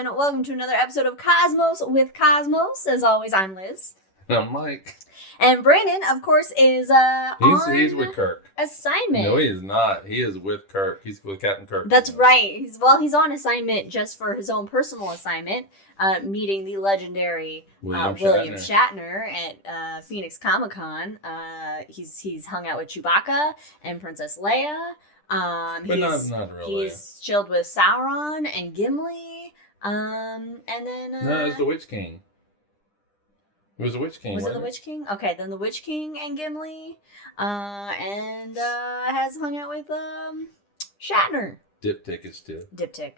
everyone. Welcome to another episode of Cosmos with Cosmos. As always, I'm Liz. I'm Mike. And Brandon, of course, is He's with Kirk. Assignment. No, he is not. He is with Kirk. He's with Captain Kirk. That's right. He's on assignment just for his own personal assignment, meeting the legendary William Shatner at Phoenix Comic-Con. He's hung out with Chewbacca and Princess Leia. But not really. He's chilled with Sauron and Gimli. And then no, it was the Witch King. It was the Witch King. Was it the Witch King? Okay, then the Witch King and Gimli, and has hung out with Shatner. Diptych is too. Diptych.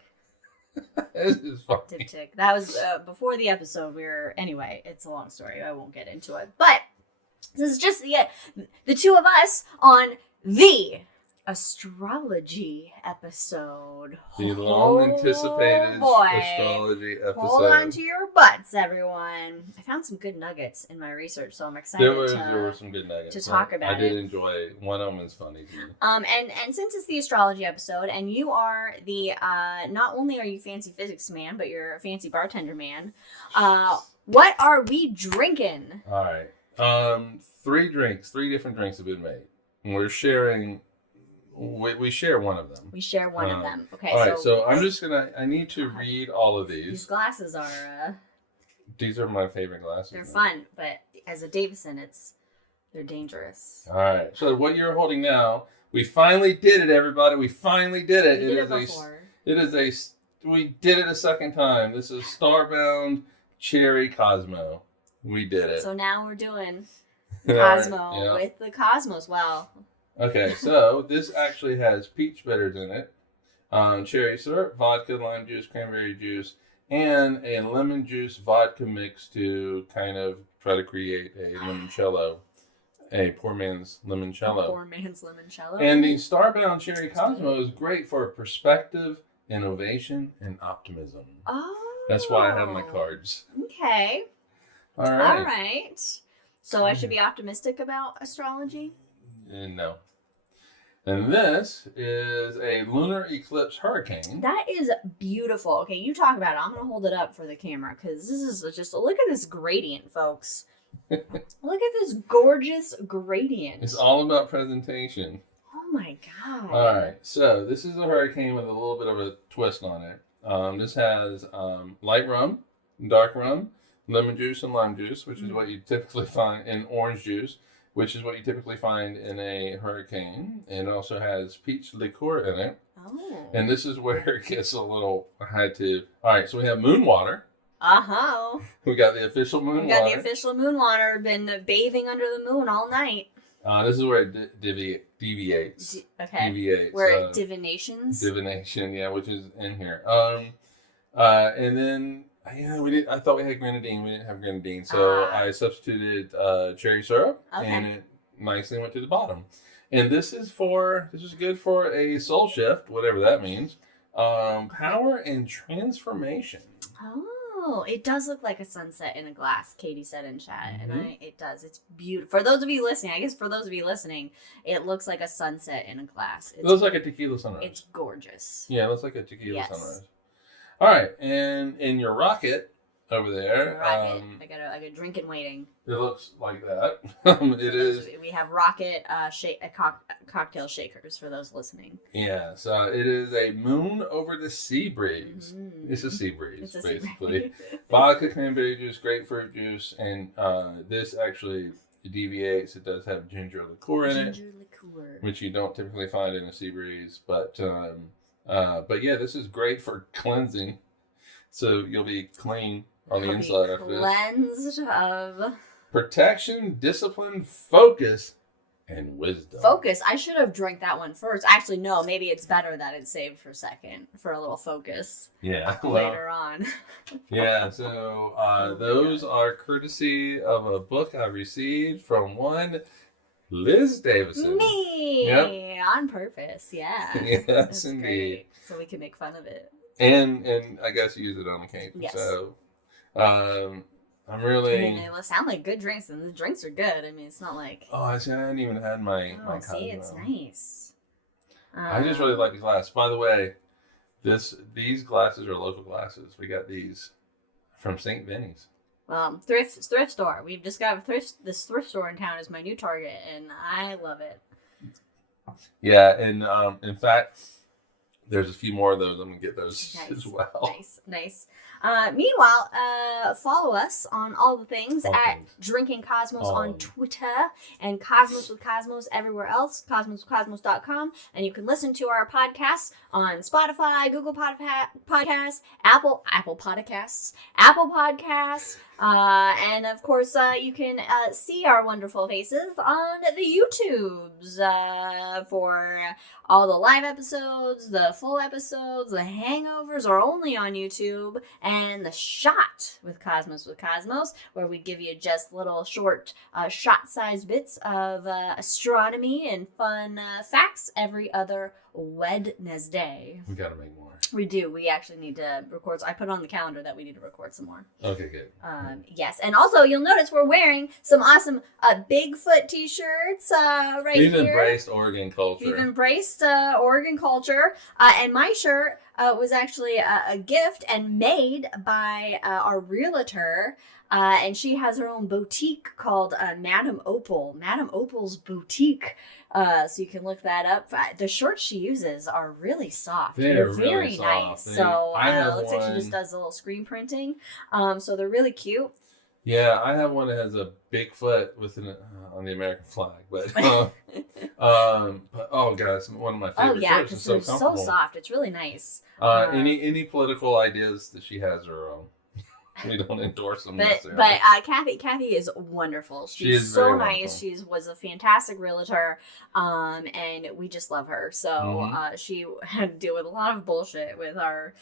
This is funny. Diptych. That was before the episode. Anyway, it's a long story. I won't get into it. But this is just the two of us on the Astrology episode. The long-anticipated Astrology episode. Hold on to your butts, everyone. I found some good nuggets in my research, so I'm excited there were some good nuggets to talk about it. I did enjoy one of them. Is funny to me. And since it's the astrology episode, and you are the not only are you fancy physics man, but you're a fancy bartender man. What are we drinking? All right, three different drinks have been made, and we're sharing. We share one of them. We share one of them. Okay. All right. So I'm just I need to read all of these. These glasses are. These are my favorite glasses. They're fun, but as a Davison, they're dangerous. All right. So what you're holding now, we finally did it, everybody. We finally did it. We did it before. We did it a second time. This is Starbound Cherry Cosmo. We did it. So now we're doing Cosmo with the Cosmos. Wow. Okay, so this actually has peach bitters in it, cherry syrup, vodka, lime juice, cranberry juice, and a lemon juice vodka mix to kind of try to create a limoncello, a poor man's limoncello. Poor man's limoncello. And the Starbound Cherry Cosmo is great for perspective, innovation, and optimism. Oh. That's why I have my cards. Okay. All right. All right. So I should be optimistic about astrology? No. And this is a lunar eclipse hurricane. That is beautiful. Okay, you talk about it. I'm going to hold it up for the camera because this is just, look at this gradient, folks. Look at this gorgeous gradient. It's all about presentation. Oh my God. All right, so this is a hurricane with a little bit of a twist on it. This has light rum, dark rum, lemon juice, and lime juice, which is what you typically find in orange juice, which is what you typically find in a hurricane. It also has peach liqueur in it. Oh. And this is where it gets a little, all right, so we have moon water. Uh-huh. We got the official moon water. We got the official moon water. Been bathing under the moon all night. This is where it deviates. Okay. Deviates. Where it divinations. Divination, yeah, which is in here. And then... I thought we had grenadine. We didn't have grenadine, so I substituted cherry syrup, and it nicely went to the bottom. And this is good for a soul shift, whatever that means. Power and transformation. Oh, it does look like a sunset in a glass. Katie said in chat, and it does. It's beautiful. For those of you listening, it looks like a sunset in a glass. It looks like a tequila sunrise. It's gorgeous. Yeah, it looks like a tequila sunrise. All right, and in your rocket over there, I got a drink in waiting. It looks like that. We have rocket cocktail shakers for those listening. Yeah, so it is a moon over the sea breeze. It's a sea breeze, basically. Vodka, cranberry juice, grapefruit juice, and this actually deviates. It does have ginger liqueur in it, which you don't typically find in a sea breeze, but yeah, this is great for cleansing. So you'll be clean on the inside after this. Cleansed of protection, discipline, focus, and wisdom. Focus. I should have drank that one first. Actually, no. Maybe it's better that it's saved for second for a little focus. Yeah. Later on. Yeah. So those are courtesy of a book I received from one Liz Davison. Me. Yep. On purpose. Yeah. Yes, that's indeed. Great. So we can make fun of it. And I guess use it on occasion. Yes. So I'm really... I mean, they sound like good drinks, and the drinks are good. I mean, it's not like... Oh, I hadn't even had my see, Cosmo. it's nice. I just really like the glass. By the way, These glasses are local glasses. We got these from St. Vinny's. Thrift store. We've discovered this thrift store in town is my new target, and I love it. Yeah, and in fact, there's a few more of those. I'm gonna get those as well. Nice. Meanwhile, follow us on all the things at Drinking Cosmos on Twitter and Cosmos with Cosmos everywhere else, cosmoswithcosmos.com. And you can listen to our podcasts on Spotify, Google Podcasts, Apple Podcasts, and of course, you can see our wonderful faces on the YouTubes for all the live episodes, the full episodes, the hangovers are only on YouTube, and the Shot with Cosmos, where we give you just little short shot-sized bits of astronomy and fun facts every other Wednesday. We gotta make more. We do. We actually need to record. So I put on the calendar that we need to record some more. Okay, good. Yes, and also you'll notice we're wearing some awesome Bigfoot t-shirts right here. We've embraced Oregon culture. And my shirt was actually a gift and made by our realtor. And she has her own boutique called Madame Opal. Madame Opal's Boutique. So you can look that up. The shorts she uses are really soft. They're very really nice. So it looks like she just does a little screen printing. So they're really cute. Yeah, I have one that has a Bigfoot with on the American flag, but oh god, it's one of my favorite. Oh yeah, because they're so soft. It's really nice. Any political ideas that she has are wrong. We don't endorse them. But Kathy is wonderful. She's so nice. She was a fantastic realtor, and we just love her. So she had to deal with a lot of bullshit with our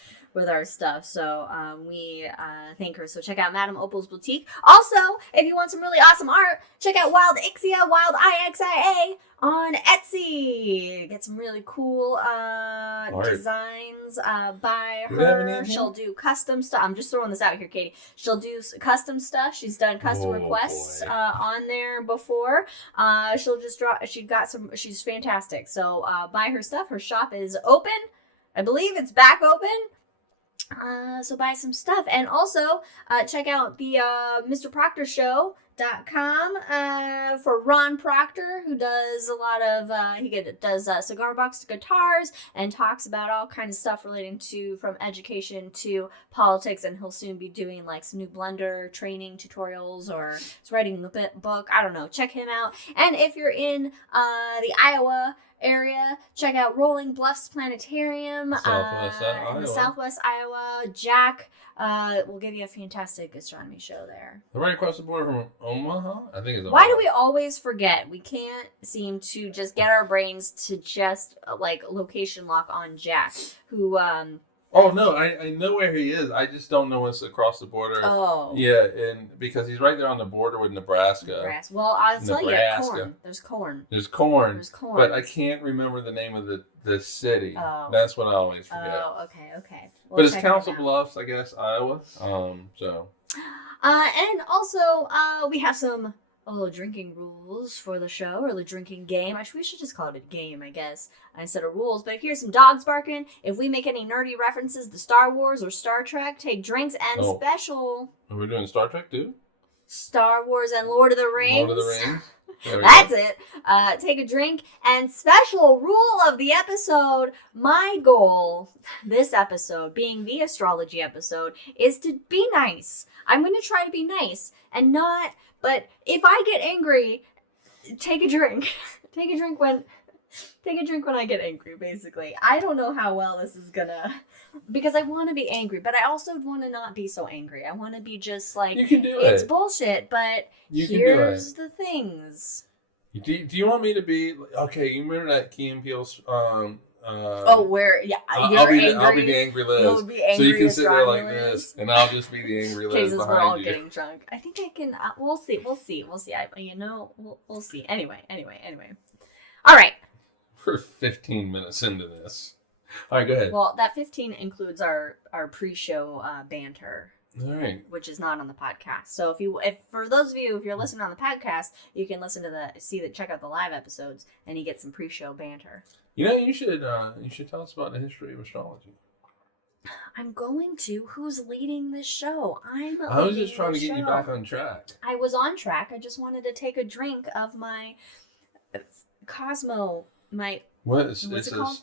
stuff. So we thank her. So check out Madame Opal's Boutique. Also, if you want some really awesome art, check out Wildixia, Wildixia on Etsy. Get some really cool designs by her. She'll do custom stuff. I'm just throwing this out here, Katie. She'll do custom stuff. She's done custom requests on there before. She'll just draw. She's fantastic. So buy her stuff. Her shop is open. I believe it's back open. So buy some stuff. And also check out the Mr. Proctor Show.com for Ron Proctor, who does a lot of does cigar box guitars and talks about all kinds of stuff relating to from education to politics, and he'll soon be doing like some new blender training tutorials, or he's writing a book. I don't know. Check him out. And if you're in the Iowa area, check out Rolling Bluffs Planetarium in Southwest Iowa. Jack will give you a fantastic astronomy show there. Right across the border from Omaha? I think it's Omaha. Why do we always forget? We can't seem to just get our brains to just like location lock on Jack, who Oh no, I know where he is. I just don't know what's across the border. Oh. Yeah, and because he's right there on the border with Nebraska. Well, I'll tell you, corn. There's corn. There's corn. But I can't remember the name of the city. Oh. That's what I always forget. Oh, okay. But it's Council Bluffs, I guess, Iowa. So. And also, we have some drinking rules for the show, or the drinking game. We should just call it a game, I guess, instead of rules. But if you hear some dogs barking, if we make any nerdy references to Star Wars or Star Trek, take drinks and special. Are we doing Star Trek too? Star Wars and Lord of the Rings. Lord of the Rings. That's it. Take a drink. And special rule of the episode, my goal this episode, being the astrology episode, is to be nice. I'm going to try to be nice and not, but if I get angry, take a drink. Take a drink when I get angry, basically. I don't know how well this is gonna, because I want to be angry, but I also want to not be so angry. I want to be just like, you can do it's bullshit, but here's the things. Do you want me to be, okay, you remember that Key and Peele's, I'll be the angry Liz. You'll be angry, so you can sit there like this, and I'll just be the angry Liz behind we're all you. Getting drunk. I think I can. We'll see. We'll see. We'll see. Anyway. All right. We're 15 minutes into this. All right, go ahead. Well, that 15 includes our pre-show banter. All right. Which is not on the podcast. So if for those of you, if you're listening on the podcast, you can listen to check out the live episodes, and you get some pre-show banter. You should tell us about the history of astrology. I'm going to. Who's leading this show? I was just trying to get you back on track. I was on track. I just wanted to take a drink of my Cosmo. What's it called?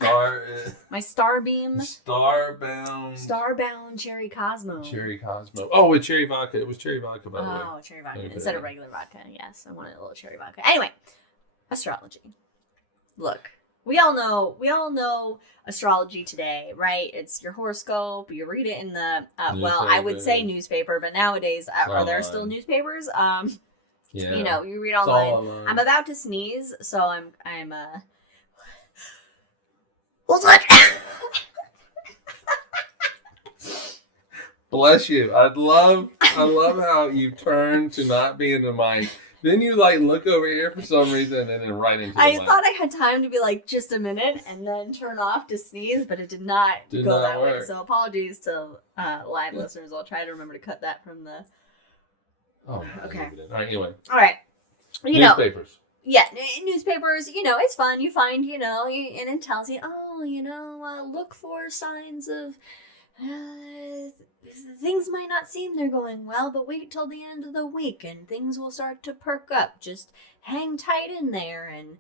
My Starbeam. Starbound Cherry Cosmo. Cherry Cosmo. Oh, with cherry vodka. It was cherry vodka, by the way. Oh, cherry vodka instead of regular vodka. Yes, I wanted a little cherry vodka. Anyway, astrology. Look. We all know astrology today, right? It's your horoscope. You read it in the I would say newspaper, but nowadays are there still newspapers? Yeah. You read online. I'm about to sneeze, so I'm Bless you. I love how you turn to not be in the mic. Then you look over here for some reason and then right into the mic. I thought I had time to be just a minute and then turn off to sneeze, but it did not go that way. So apologies to live listeners. I'll try to remember to cut that from the... Oh, okay. All right, anyway. All right. Newspapers. Yeah, newspapers, it's fun. You find, and it tells you, look for signs of... things might not seem they're going well, but wait till the end of the week and things will start to perk up. Just hang tight in there and,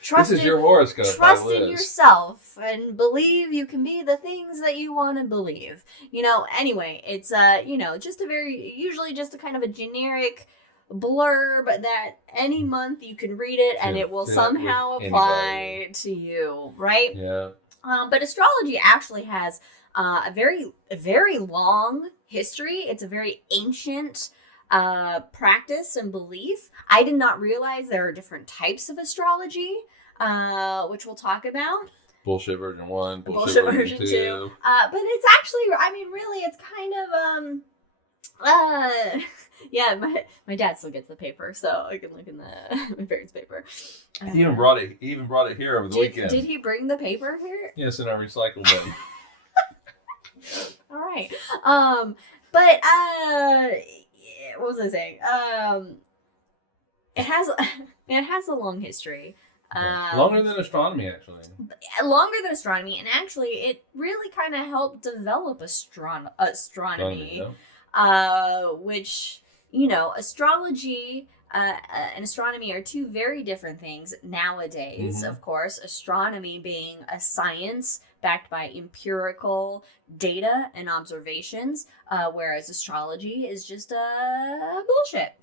trust this is your horoscope. Trust in yourself and believe you can be the things that you want to believe. Anyway, it's, just usually just a kind of a generic blurb that any month you can read it and it will somehow apply to you, right? Yeah. But astrology actually has a very long history. It's a very ancient practice and belief. I did not realize there are different types of astrology, which we'll talk about. Bullshit version 1, bullshit version 2. But it's actually, really, it's kind of, yeah, my dad still gets the paper, so I can look in my parents' paper. He even brought it here over the weekend. Did he bring the paper here? Yes, in our recycle bin. All right. But what was I saying? It has a long history. Longer than astronomy, actually. Longer than astronomy, and actually, it really kind of helped develop astronomy. Which, astrology and astronomy are two very different things nowadays, of course. Astronomy being a science backed by empirical data and observations, whereas astrology is just bullshit.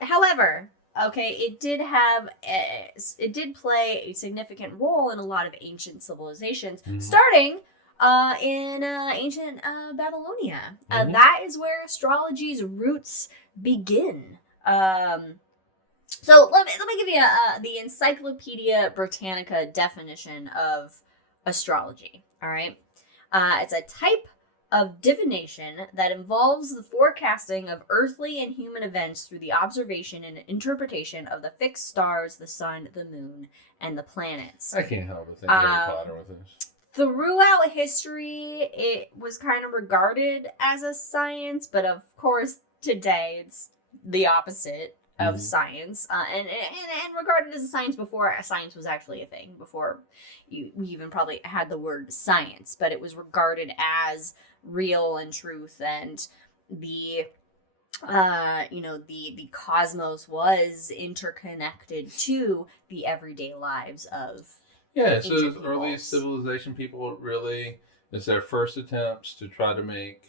However, it did play a significant role in a lot of ancient civilizations, starting in ancient Babylonia. That is where astrology's roots begin. So let me give you the Encyclopedia Britannica definition of astrology. All right, it's a type of divination that involves the forecasting of earthly and human events through the observation and interpretation of the fixed stars, the sun, the moon, and the planets. I can't help but think Harry Potter with this. Throughout history, it was kind of regarded as a science, but of course, today it's the opposite of science, and regarded as a science before science was actually a thing, before we even probably had the word science, but it was regarded as real and truth, and the cosmos was interconnected to the everyday lives of so the earliest civilization people really, it's their first attempts to try to make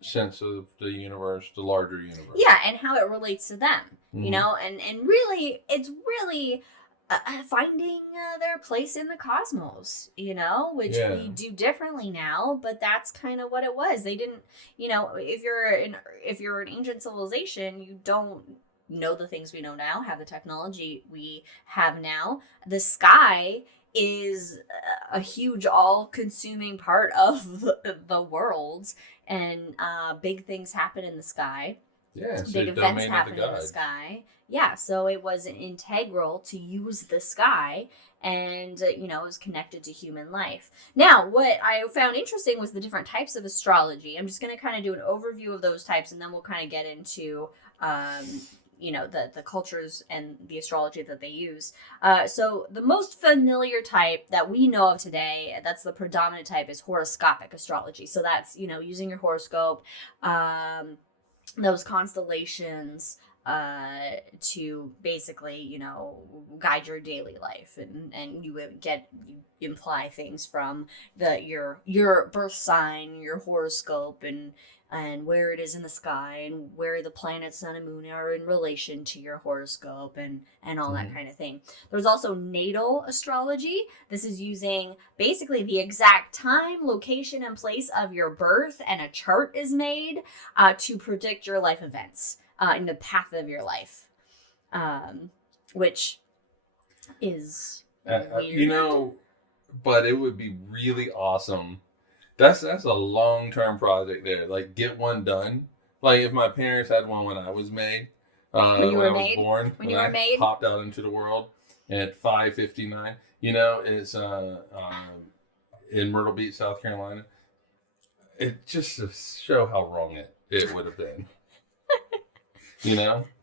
sense of the universe, the larger universe. Yeah, and how it relates to them, and really, it's really finding their place in the cosmos, which we do differently now, but that's kind of what it was. They didn't, if you're an ancient civilization, you don't know the things we know now, have the technology we have now. The sky is a huge all-consuming part of the world, and big things happen in the sky. Yeah, so big events happen in the sky. Yeah, so it was integral to use the sky, and it was connected to human life. Now, what I found interesting was the different types of astrology. I'm just going to kind of do an overview of those types, and then we'll kind of get into the cultures and the astrology that they use. So the most familiar type that we know of today, that's the predominant type, is horoscopic astrology. So that's, using your horoscope, those constellations, to basically, guide your daily life, and you imply things from your birth sign, your horoscope, and where it is in the sky, and where the planets, sun and moon are in relation to your horoscope, and all that kind of thing. There's also natal astrology. This is using basically the exact time, location, and place of your birth, and a chart is made to predict your life events in the path of your life, which is weird. But it would be really awesome. That's a long-term project there. Like, get one done. Like, if my parents had one when I was made, when I was born, when I popped out into the world at 5:59, it's in Myrtle Beach, South Carolina. It just to show how wrong it would have been.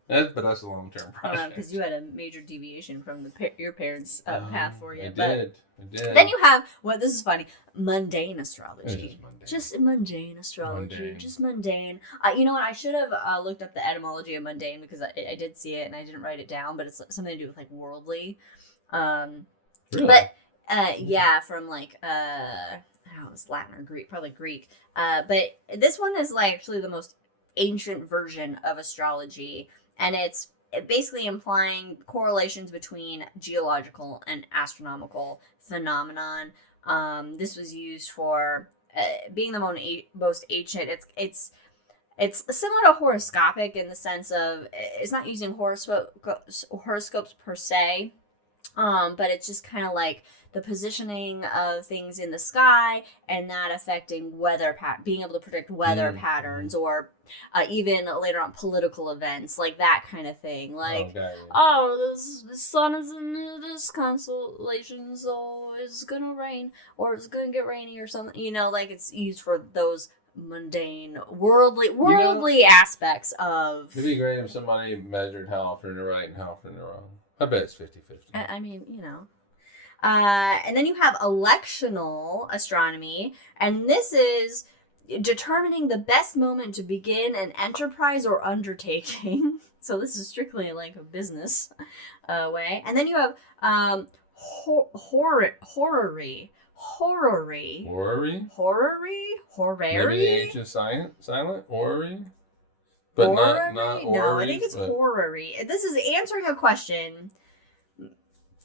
But that's a long-term project. Because you had a major deviation from your parents' path for you. I did. Then you have, this is funny, mundane astrology. Just mundane astrology. Just mundane. You know what? I should have looked up the etymology of mundane, because I did see it and I didn't write it down, but it's something to do with like worldly. Really? But from like I don't know, it's Latin or Greek, probably Greek. But this one is like actually the most ancient version of astrology, and it's basically implying correlations between geological and astronomical phenomenon. This was used for being the most ancient. It's similar to horoscopic in the sense of it's not using horoscopes per se, but it's just kind of like the positioning of things in the sky, and that affecting weather being able to predict weather patterns, or even later on political events, like that kind of thing. Like, the sun is in this constellation, so it's gonna rain, or it's gonna get rainy, or something. Like it's used for those mundane, worldly aspects of. It'd be great if somebody measured how often they're right and how often they're wrong. I bet it's 50-50. I mean, and then you have electional astronomy, and this is determining the best moment to begin an enterprise or undertaking. So this is strictly like a business way. And then you have horary. Maybe the ancient silent horary, but not horary. No, I think it's horary. This is answering a question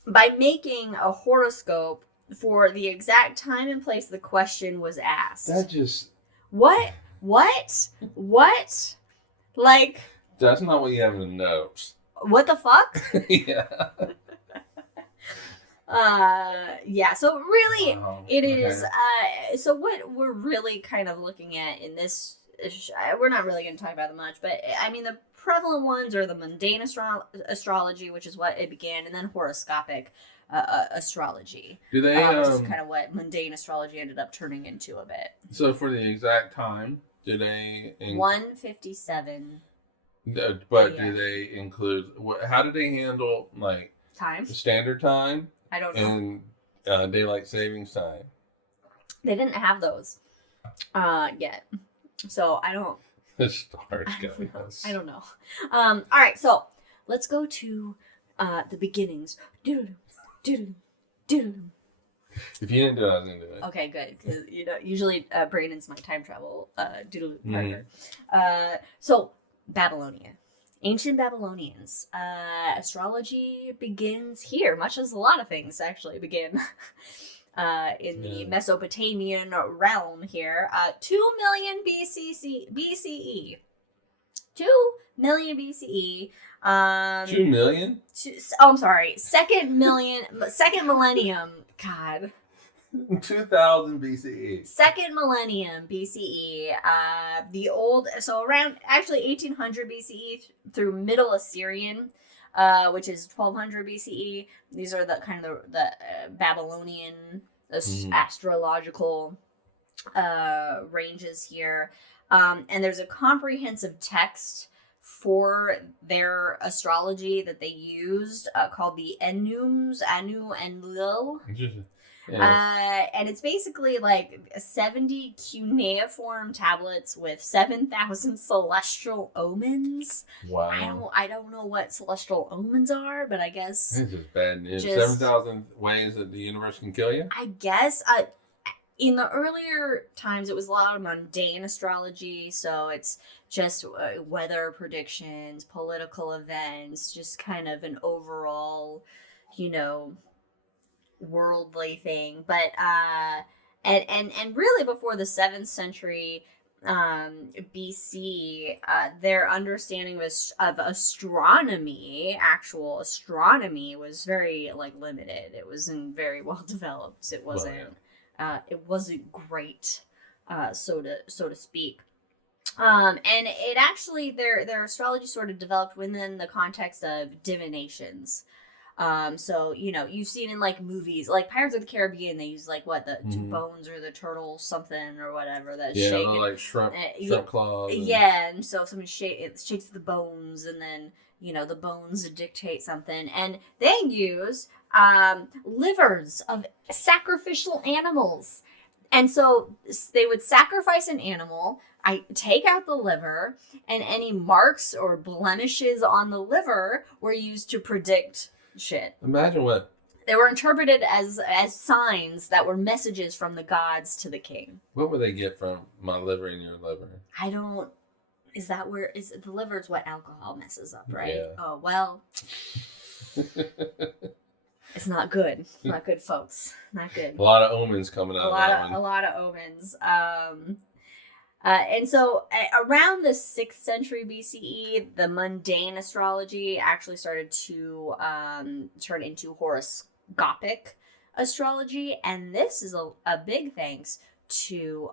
by making a horoscope for the exact time and place the question was asked. That just... What? Like... That's not what you have in the notes. What the fuck? Yeah. So really, it is... Okay. So what we're really kind of looking at in this... We're not really going to talk about it much, but I mean, the prevalent ones are the mundane astrology, which is what it began, and then horoscopic astrology. Do they? Which is kind of what mundane astrology ended up turning into a bit. So for the exact time, do they? 1:57. But do they include? How do they handle like time? Standard time. I don't know. And daylight savings time. They didn't have those yet. So I don't. The stars going. I don't know. All right, so let's go to the beginnings. If you didn't do it, I was gonna do it. Okay, good. Because usually Brandon's my time travel partner. So Babylonia, ancient Babylonians. Astrology begins here, much as a lot of things actually begin. In the Mesopotamian realm here, 2 million BCE. 2 million BCE. 2 million? I'm sorry. Second millennium. God. 2000 BCE. Second millennium BCE. Around actually 1800 BCE through Middle Assyrian. Which is 1200 BCE. These are the kind of the Babylonian astrological ranges here. And there's a comprehensive text for their astrology that they used called the Anu and Lil. Yeah. And it's basically like 70 cuneiform tablets with 7,000 celestial omens. Wow. I don't know what celestial omens are, but I guess this is bad news. 7,000 ways that the universe can kill you. I guess in the earlier times it was a lot of mundane astrology, so it's just weather predictions, political events, just kind of an overall, worldly thing. But and really before the 7th century BC, their understanding of astronomy, actual astronomy, was very limited. It wasn't very well developed. It wasn't it wasn't great, so to speak. And it actually their astrology sort of developed within the context of divinations. So, you've seen in movies, like Pirates of the Caribbean, they use the two bones or the turtle something or whatever that's shaking. Like shrimp claws. And so if someone shakes the bones, and then, the bones dictate something. And they use livers of sacrificial animals. And so they would sacrifice an animal, take out the liver, and any marks or blemishes on the liver were used to predict shit. Imagine what they were interpreted as signs that were messages from the gods to the king. What would they get from my liver and your liver? Is that where the liver is what alcohol messes up, right? Yeah. Oh well. It's not good. Not good, folks. Not good. A lot of omens coming out. A lot of omens. And so around the 6th century BCE, the mundane astrology actually started to turn into horoscopic astrology. And this is a big thanks to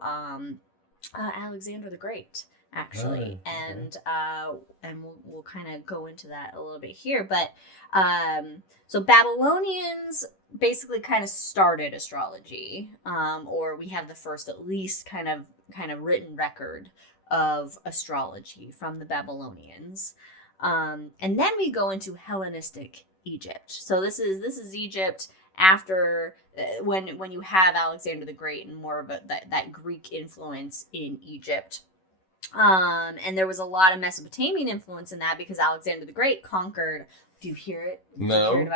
Alexander the Great, actually. Oh, okay. And we'll kind of go into that a little bit here. But so Babylonians basically kind of started astrology, or we have the first at least kind of written record of astrology from the Babylonians. And then we go into Hellenistic Egypt. So this is Egypt after when you have Alexander the Great and more of that Greek influence in Egypt. And there was a lot of Mesopotamian influence in that because Alexander the Great conquered. Do you hear it? No.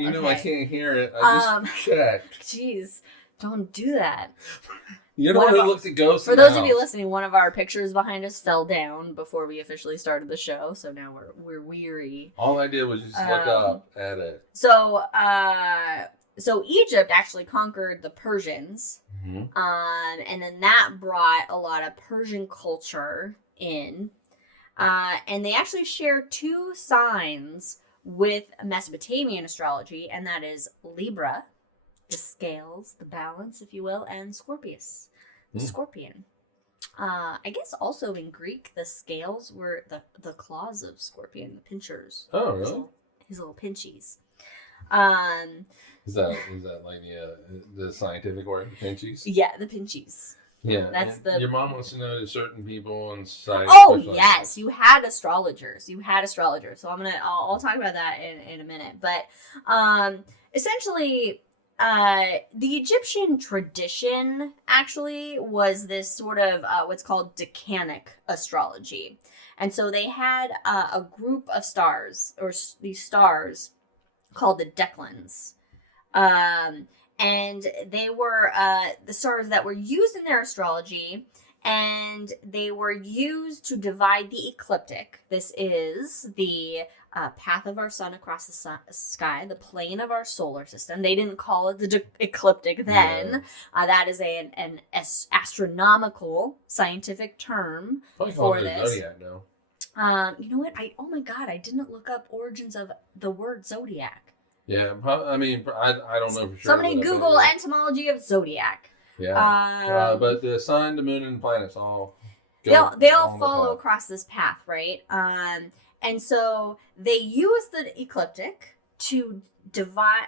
Okay. I can't hear it. I just checked. Jeez, don't do that. You're the one who looks at ghosts. For those of you listening, one of our pictures behind us fell down before we officially started the show, so now we're weary. All I did was just look up at it. So Egypt actually conquered the Persians, and then that brought a lot of Persian culture in, and they actually share two signs with Mesopotamian astrology, and that is Libra, the scales, the balance, if you will, and Scorpius, the scorpion. I guess also in Greek, the scales were the claws of Scorpion, the pinchers. Oh, really? His little pinchies. Is that like the scientific word, pinchies? Yeah, the pinchies. Yeah, that's your mom wants to know that certain people and society. Oh yes, you had astrologers. So I'll talk about that in a minute. But essentially, the Egyptian tradition actually was this sort of what's called decanic astrology, and so they had a group of stars, or these stars, called the decans. And they were the stars that were used in their astrology, and they were used to divide the ecliptic. This is the path of our sun across the sky, the plane of our solar system. They didn't call it the ecliptic then. Yeah. That is an astronomical scientific term for this. Zodiac, no. You know what? Oh my God, I didn't look up origins of the word zodiac. Yeah, I mean, I don't know for sure. Somebody Google etymology of zodiac. Yeah, but the sun, the moon, and the planets all they all follow across this path, right? And so they used the ecliptic to divide.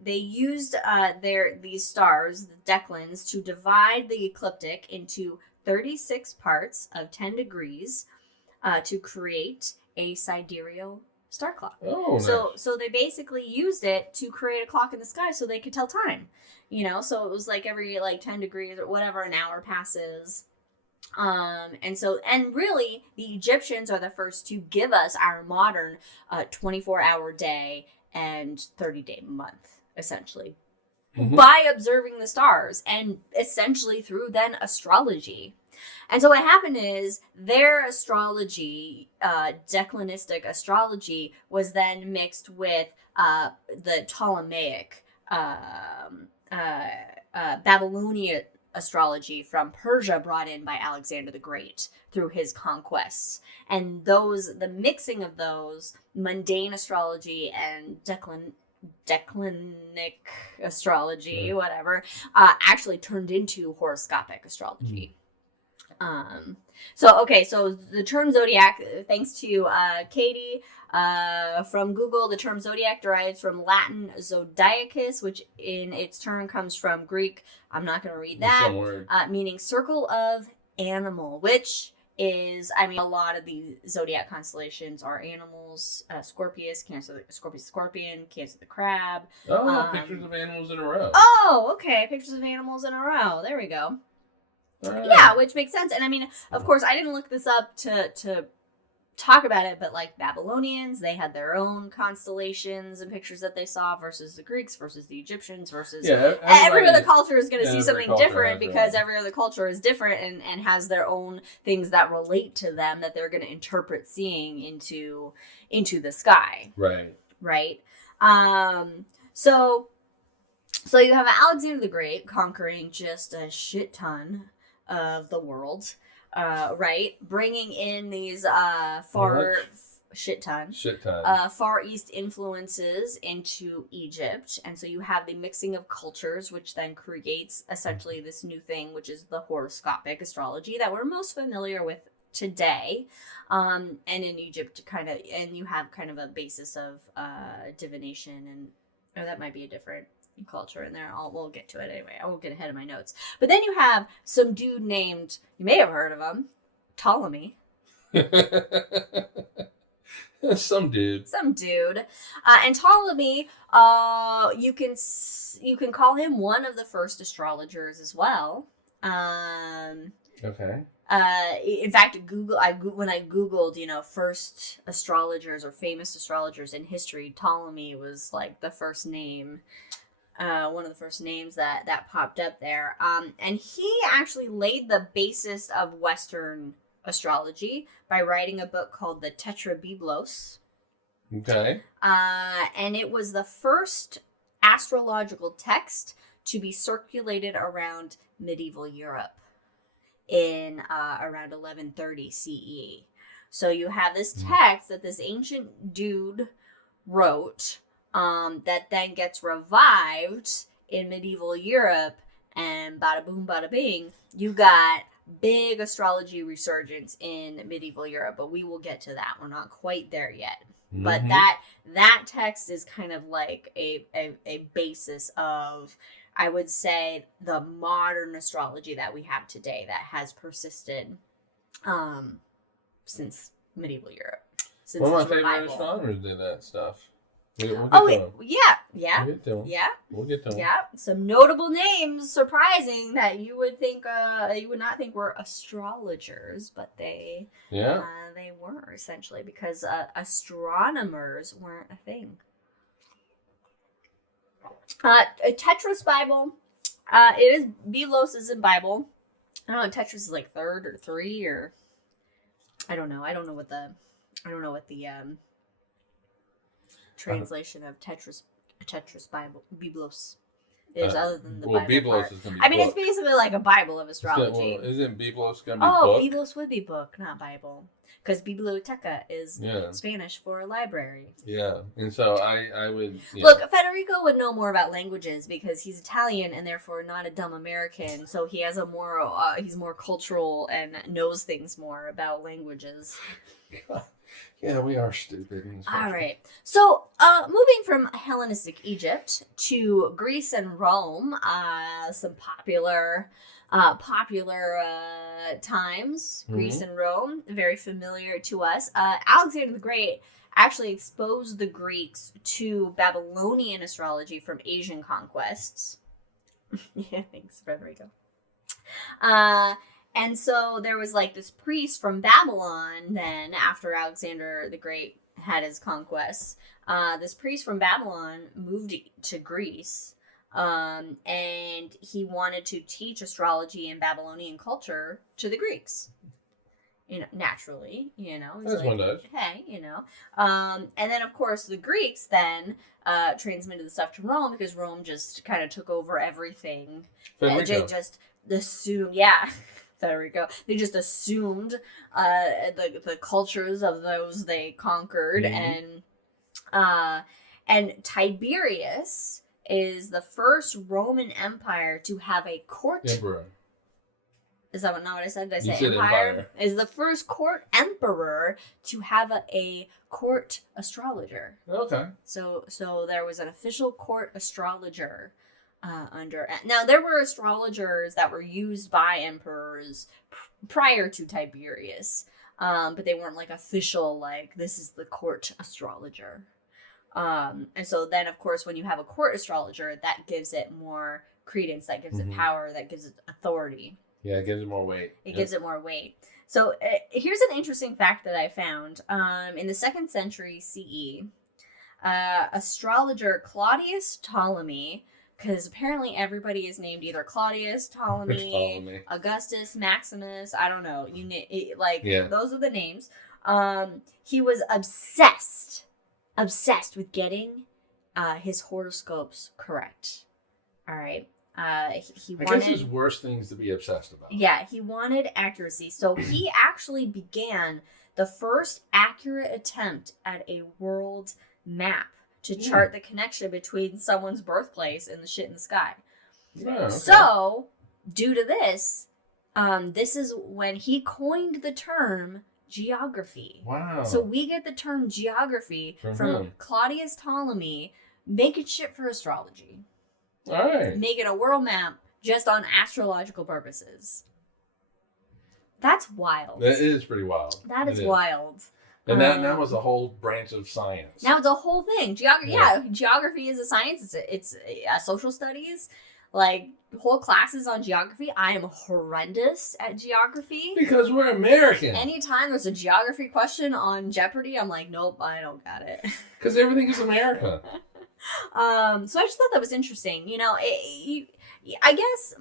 They used these stars, the decans, to divide the ecliptic into 36 parts of 10 degrees. to create a sidereal star clock. Oh, nice. So they basically used it to create a clock in the sky so they could tell time. So it was like every 10 degrees or whatever, an hour passes. And really the Egyptians are the first to give us our modern 24-hour day and 30-day month, essentially, by observing the stars and essentially through then astrology. And so what happened is their astrology, declinistic astrology, was then mixed with the Ptolemaic Babylonian astrology from Persia, brought in by Alexander the Great through his conquests. And the mixing of those, mundane astrology and declinic astrology, whatever, actually turned into horoscopic astrology. So the term zodiac, thanks to Katie from Google, the term zodiac derives from Latin zodiacus, which in its turn comes from Greek, I'm not going to read that, meaning circle of animal, which is, a lot of the zodiac constellations are animals. Scorpius, Scorpion, Cancer the crab. Oh, pictures of animals in a row. Oh, okay, pictures of animals in a row. There we go. Right. Yeah, which makes sense. And of course, I didn't look this up to talk about it, but like Babylonians, they had their own constellations and pictures that they saw versus the Greeks versus the Egyptians versus every other culture is going to see something different because every other culture is different and has their own things that relate to them that they're going to interpret seeing into the sky. Right. So you have Alexander the Great conquering just a shit ton of the world, right? Bringing in these far east influences into Egypt. And so you have the mixing of cultures, which then creates essentially this new thing, which is the horoscopic astrology that we're most familiar with today. And in Egypt, and you have kind of a basis of divination, and that might be a different culture in there. We'll get to it anyway. I won't get ahead of my notes. But then you have some dude named, you may have heard of him, Ptolemy. Some dude. And Ptolemy, you can call him one of the first astrologers as well. Okay. In fact, when I Googled, first astrologers or famous astrologers in history, Ptolemy was like the first name. One of the first names that popped up there. And he actually laid the basis of Western astrology by writing a book called the Tetrabiblos. Okay. And it was the first astrological text to be circulated around medieval Europe in around 1130 CE. So you have this text that this ancient dude wrote, that then gets revived in medieval Europe, and bada boom, bada bing, you got big astrology resurgence in medieval Europe. But we will get to that. We're not quite there yet. But that text is kind of like a basis of, I would say, the modern astrology that we have today that has persisted since medieval Europe. One of my favorite astronomers did that stuff. We'll get to them. Yeah, some notable names. Surprising that you would not think were astrologers, but they were, essentially, because astronomers weren't a thing. A Tetris Bible. It is Biblos is in Bible. I don't know. Tetris is like third or three, or I don't know. I don't know what the translation of Tetris Bible Biblos is, other than the Bible Biblos part. is going to be it's basically like a Bible of astrology. Isn't Biblos going to be book? Biblos would be book, not Bible. Because biblioteca is Spanish for a library. Yeah, and so I would... Yeah. Look, Federico would know more about languages because he's Italian and therefore not a dumb American. So he has he's more cultural and knows things more about languages. God. Yeah, we are stupid. All right. So, moving from Hellenistic Egypt to Greece and Rome, some popular popular times, Greece and Rome, very familiar to us. Alexander the Great actually exposed the Greeks to Babylonian astrology from Asian conquests. Yeah, thanks, Federico. And so there was like this priest from Babylon then, after Alexander the Great had his conquests. This priest from Babylon moved to Greece, and he wanted to teach astrology and Babylonian culture to the Greeks. Naturally, he's as one does. Hey, and then of course the Greeks then transmitted the stuff to Rome, because Rome just kind of took over everything. They just assumed, Federico. They just assumed the cultures of those they conquered, and Tiberius is the first Roman Empire to have a court emperor. Is that not what I said? Did I say empire? Is the first court emperor to have a court astrologer. Okay. So there was an official court astrologer under. Now there were astrologers that were used by emperors prior to Tiberius, but they weren't like official. Like, this is the court astrologer. And so then, of course, when you have a court astrologer, that gives it more credence, that gives it power, that gives it authority. Yeah, it gives it more weight. It gives it more weight. So here's an interesting fact that I found. In the 2nd century CE, astrologer Claudius Ptolemy, because apparently everybody is named either Claudius, Ptolemy, Augustus, Maximus, I don't know. Those are the names. He was obsessed with getting his horoscopes correct. All right. I guess there's worse things to be obsessed about. Yeah, he wanted accuracy. So he actually began the first accurate attempt at a world map to chart the connection between someone's birthplace and the shit in the sky. Oh, okay. So, due to this, this is when he coined the term geography. Wow. So we get the term geography from Claudius Ptolemy making shit for astrology. All right. Making a world map just on astrological purposes. That's wild. That is pretty wild. That is wild. And that was a whole branch of science. Now it's a whole thing. Geography is a science. It's social studies. Like, whole classes on geography. I am horrendous at geography. Because we're American. Anytime there's a geography question on Jeopardy, I'm like, nope, I don't got it. Because everything is America. So I just thought that was interesting. I guess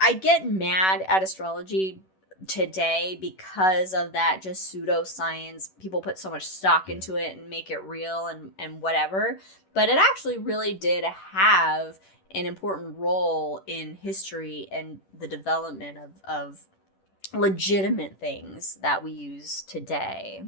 I get mad at astrology today because of that just pseudoscience. People put so much stock into it and make it real and whatever. But it actually really did have an important role in history and the development of legitimate things that we use today.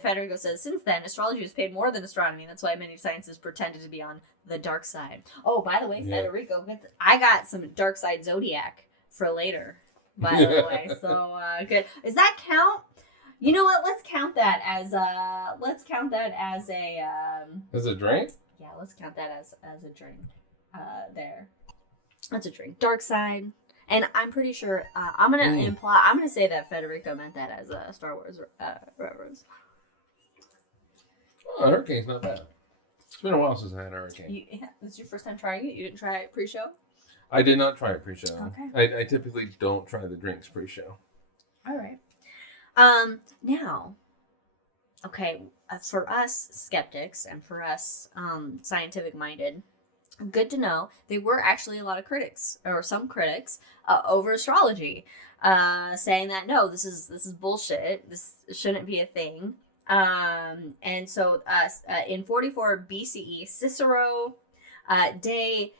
Federico says, since then, astrology has paid more than astronomy. That's why many sciences pretended to be on the dark side. Oh, by the way, Federico, I got some dark side zodiac for later, by the way. So, good. Does that count? You know what? Let's count that as a... As a drink? Yeah, let's count that as a drink. There. That's a drink. Dark side. And I'm pretty sure, I'm going to say that Federico meant that as a Star Wars reference. Oh, Hurricane's not bad. It's been a while since I had a hurricane. This is your first time trying it? You didn't try it pre-show? I did not try it pre-show. Okay. I typically don't try the drinks pre-show. All right. Now, okay, for us skeptics and for us scientific-minded, good to know there were actually a lot of critics, or some critics, over astrology, saying that no, this is bullshit. This shouldn't be a thing. And so in 44 BCE, Cicero de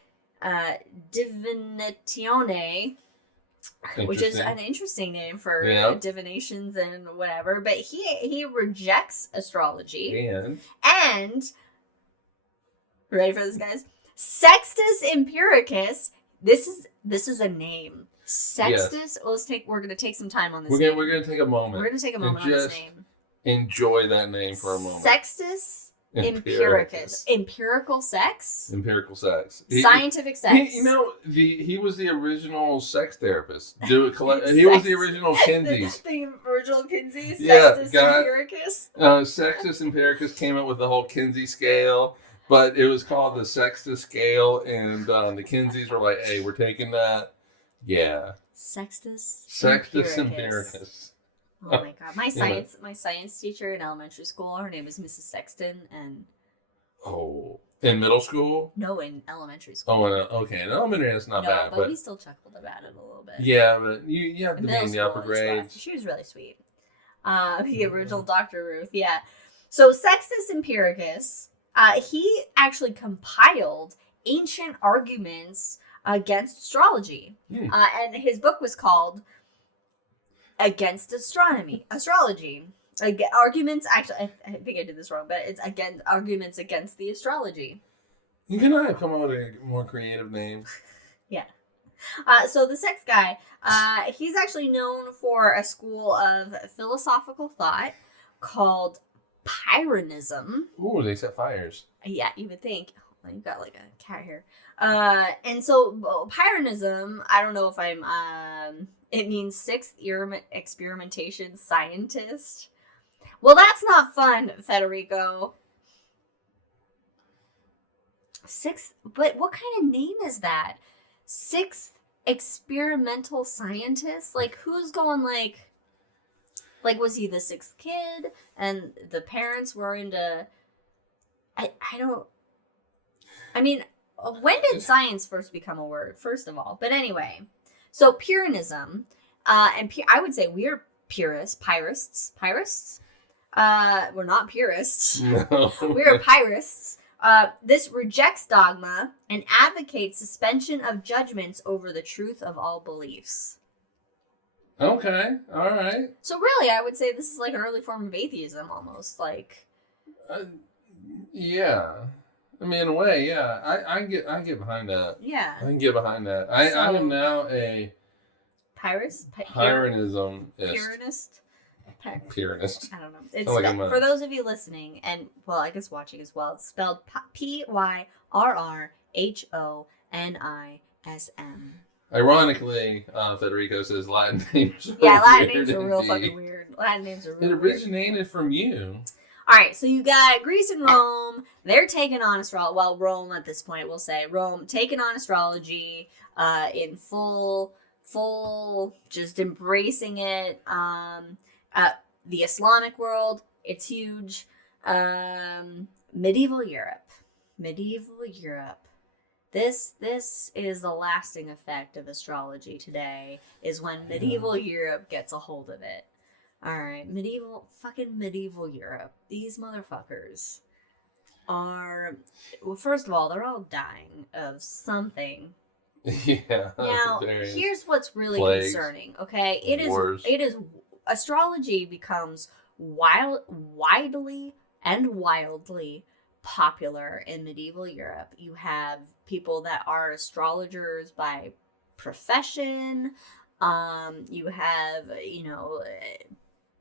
Divinatione, which is an interesting name for divinations and whatever, but he rejects astrology. And ready for this, guys? Sextus Empiricus. This is a name. Sextus. Yes. We're gonna take some time on this. We're gonna take a moment. We're gonna take a moment on this name. Enjoy that name for a moment. Sextus Empiricus. Empirical sex? Empirical sex. Scientific sex. He was the original sex therapist. He was the original Kinsey's. The original Kinsey? Yeah. Sextus Empiricus? Sextus Empiricus came up with the whole Kinsey scale, but it was called the Sextus scale, and the Kinseys were like, hey, we're taking that. Yeah. Sextus Empiricus. Oh my god. My science teacher in elementary school, her name was Mrs. Sexton, and in middle school? No, in elementary school. Okay. In elementary that's not bad. But we still chuckled about it a little bit. Yeah, but you have to be in the upper grades. She was really sweet. The original Dr. Ruth, yeah. So Sextus Empiricus, he actually compiled ancient arguments against astrology. And his book was called Against Astrology. Arguments, actually, I think I did this wrong, but it's arguments against the astrology. You can come up with a more creative name. Yeah. So the sex guy, he's actually known for a school of philosophical thought called Pyrrhonism. Ooh, they set fires. Yeah, you would think. Oh, you got like a cat here. And so Pyrrhonism, I don't know if it means sixth experimentation scientist. Well, that's not fun, Federico. But what kind of name is that? Sixth experimental scientist? Like, who's going like, was he the sixth kid? And the parents were into, when did science first become a word, first of all? But anyway, so Pyrrhonism, and I would say we're purists. We're not purists. No. We're pyrrhists. This rejects dogma and advocates suspension of judgments over the truth of all beliefs. Okay, all right. So really, I would say this is like an early form of atheism, almost like. Yeah, I mean, in a way, yeah. I get behind that. Yeah, I can get behind that. I am now a Pyrrhist. Pyrrhonist. Pyrrhonist. I don't know. It's for those of you listening, and well, I guess watching as well. It's spelled Pyrrhonism. Ironically, Federico says Latin names are Latin names are real fucking weird. It originated from you. All right, so you got Greece and Rome. They're taking on astrology. Well, Rome at this point, we'll say Rome taking on astrology in full, just embracing it. The Islamic world, it's huge. Medieval Europe. This is the lasting effect of astrology today, is when medieval Europe gets a hold of it. Alright, medieval Europe. These motherfuckers are, well, first of all, they're all dying of something. Yeah. Now, here's what's really concerning, okay? It is astrology becomes widely and wildly popular in medieval Europe. You have people that are astrologers by profession. You have,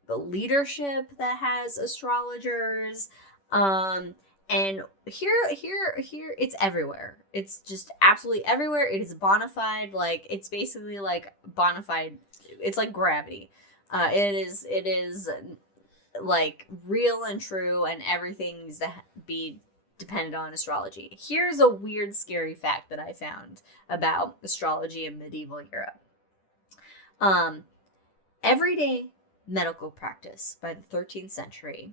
the leadership that has astrologers. And here, it's everywhere. It's just absolutely everywhere. It is bona fide. Like, it's basically like bona fide. It's like gravity. It is like real and true, and everything needs to be dependent on astrology. Here's a weird, scary fact that I found about astrology in medieval Europe. Everyday medical practice by the 13th century.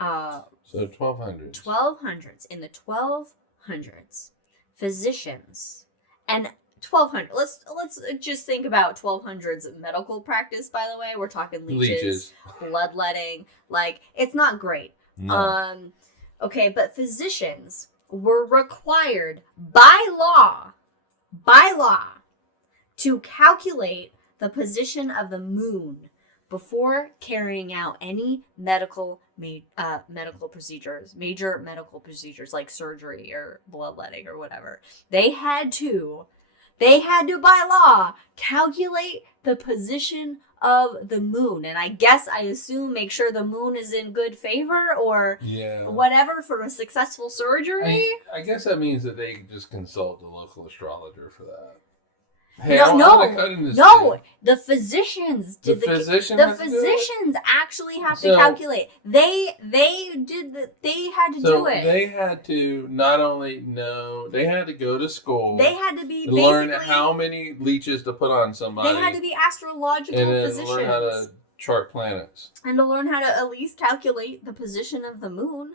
So 1200s. 1200s. In the 1200s, physicians and 1200. Let's just think about 1200s medical practice. By the way, we're talking leeches. Bloodletting. Like, it's not great. No. Okay, but physicians were required by law to calculate the position of the moon before carrying out any medical procedures, major medical procedures like surgery or bloodletting or whatever. They had to They had to, by law, calculate the position of the moon. And I assume make sure the moon is in good favor or whatever for a successful surgery. I guess that means that they just consult the local astrologer for that. Hey, the physicians did the physicians actually have to calculate. They had to do it. They had to not only know, they had to go to school. They had to be learn how many leeches to put on somebody. They had to be astrological physicians. Learn how to chart planets. And to learn how to at least calculate the position of the moon.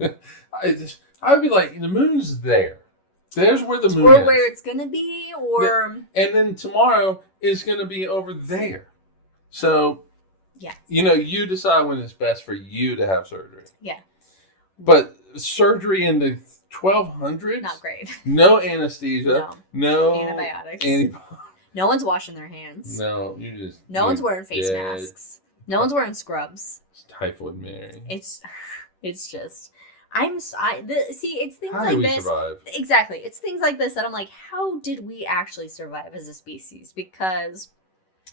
I'd be like, the moon's there. There's where the moon is. Or where it's going to be, or... And then tomorrow is going to be over there. So, you decide when it's best for you to have surgery. Yeah. But surgery in the 1200s? Not great. No anesthesia. No antibiotics. No one's washing their hands. No, No one's wearing face masks. No one's wearing scrubs. It's Typhoid Mary. It's just... it's things how like did we this. Survive? Exactly. It's things like this that I'm like, how did we actually survive as a species? Because,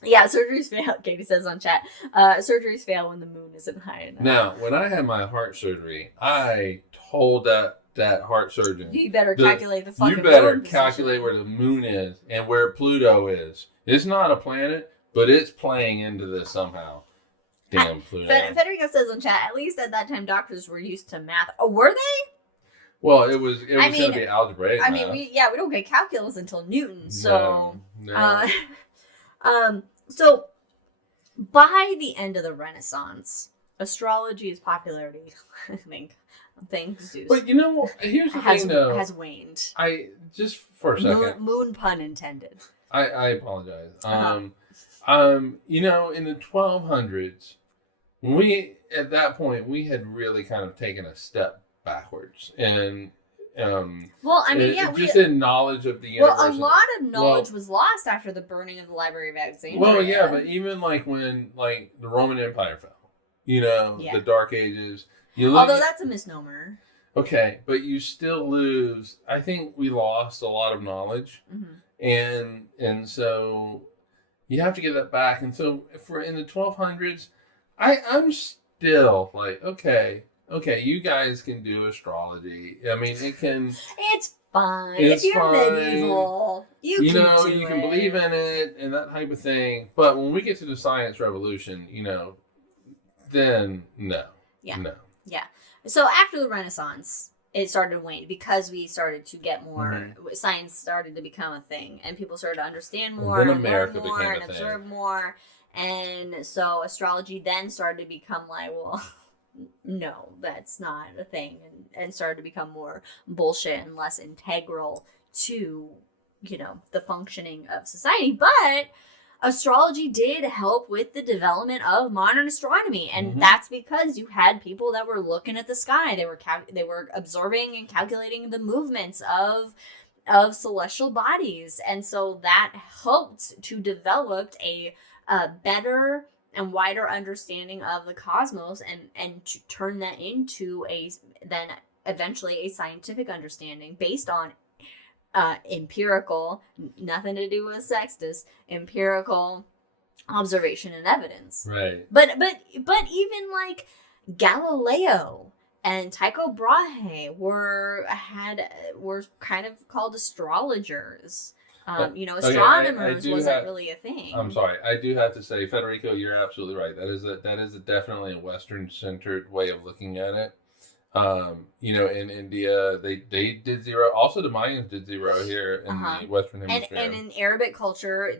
surgeries fail. Katie says on chat, surgeries fail when the moon isn't high enough. Now, when I had my heart surgery, I told that heart surgeon, you better calculate the fucking moon. You better calculate where the moon is and where Pluto is. It's not a planet, but it's playing into this somehow. Damn Pluto. Federico says on chat, at least at that time, doctors were used to math. Oh, were they? Well, it was going to be algebraic math. We don't get calculus until Newton. So, no. So by the end of the Renaissance, astrology's popularity, I think Zeus. But here's the thing, though. Has waned. Just for a second. Moon pun intended. I apologize. In the 1200s, at that point, we had really kind of taken a step backwards. And, in knowledge of the universe. Well, a lot of knowledge was lost after the burning of the Library of Alexandria. Well, yeah, but even when the Roman Empire fell, the Dark Ages. Although that's a misnomer. Okay, but you still lose. I think we lost a lot of knowledge. Mm-hmm. And so you have to get that back. And so in the 1200s, I'm still like, okay, you guys can do astrology. I mean, it's fine. If you're medieval, you can believe in it and that type of thing. But when we get to the science revolution, then no. Yeah. No. Yeah. So after the Renaissance, it started to wane because we started to get more, science started to become a thing, and people started to understand more, and learn more, and observe more. And so astrology then started to become like, well, no, that's not a thing, and started to become more bullshit and less integral to, the functioning of society. But astrology did help with the development of modern astronomy, and that's because you had people that were looking at the sky. They were observing and calculating the movements of celestial bodies, and so that helped to develop a better and wider understanding of the cosmos, and to turn that into then eventually a scientific understanding based on empirical, nothing to do with Sextus, empirical observation and evidence. Right. But even like Galileo and Tycho Brahe were kind of called astrologers. Astronomers wasn't really a thing. I'm sorry. I do have to say, Federico, you're absolutely right. That is definitely a Western-centered way of looking at it. In India, they did zero. Also, the Mayans did zero here in the Western Hemisphere. And in Arabic culture,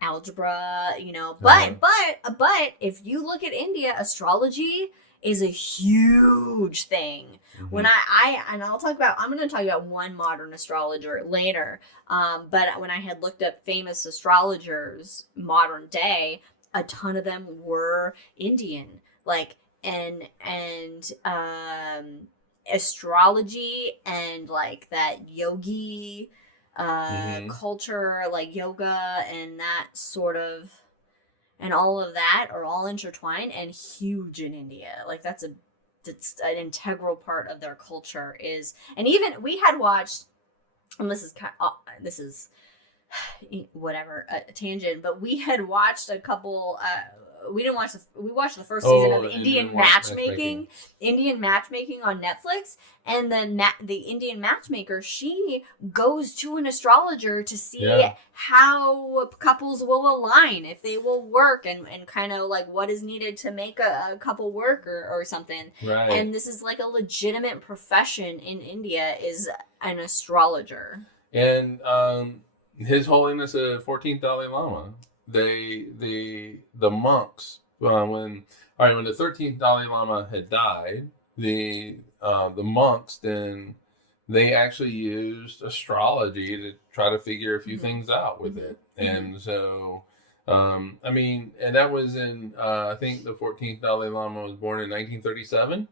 algebra, but if you look at India, astrology is a huge thing. When I'm going to talk about one modern astrologer later. But when I had looked up famous astrologers modern day, a ton of them were Indian, and astrology and like that yogi culture, like yoga and that sort of, and all of that are all intertwined and huge in India. Like that's an integral part of their culture and even we had watched and this is whatever, a tangent, but we had watched a couple, we watched the first season of Indian matchmaking on Netflix, and the Indian matchmaker, she goes to an astrologer to see how couples will align, if they will work, and kind of like what is needed to make a couple work or something. Right. And this is like a legitimate profession in India, is an astrologer. And His Holiness the 14th Dalai Lama, the monks, when the 13th Dalai Lama had died, the monks then, they actually used astrology to try to figure a few things out with it. And so and that was in I think the 14th Dalai Lama was born in 1937,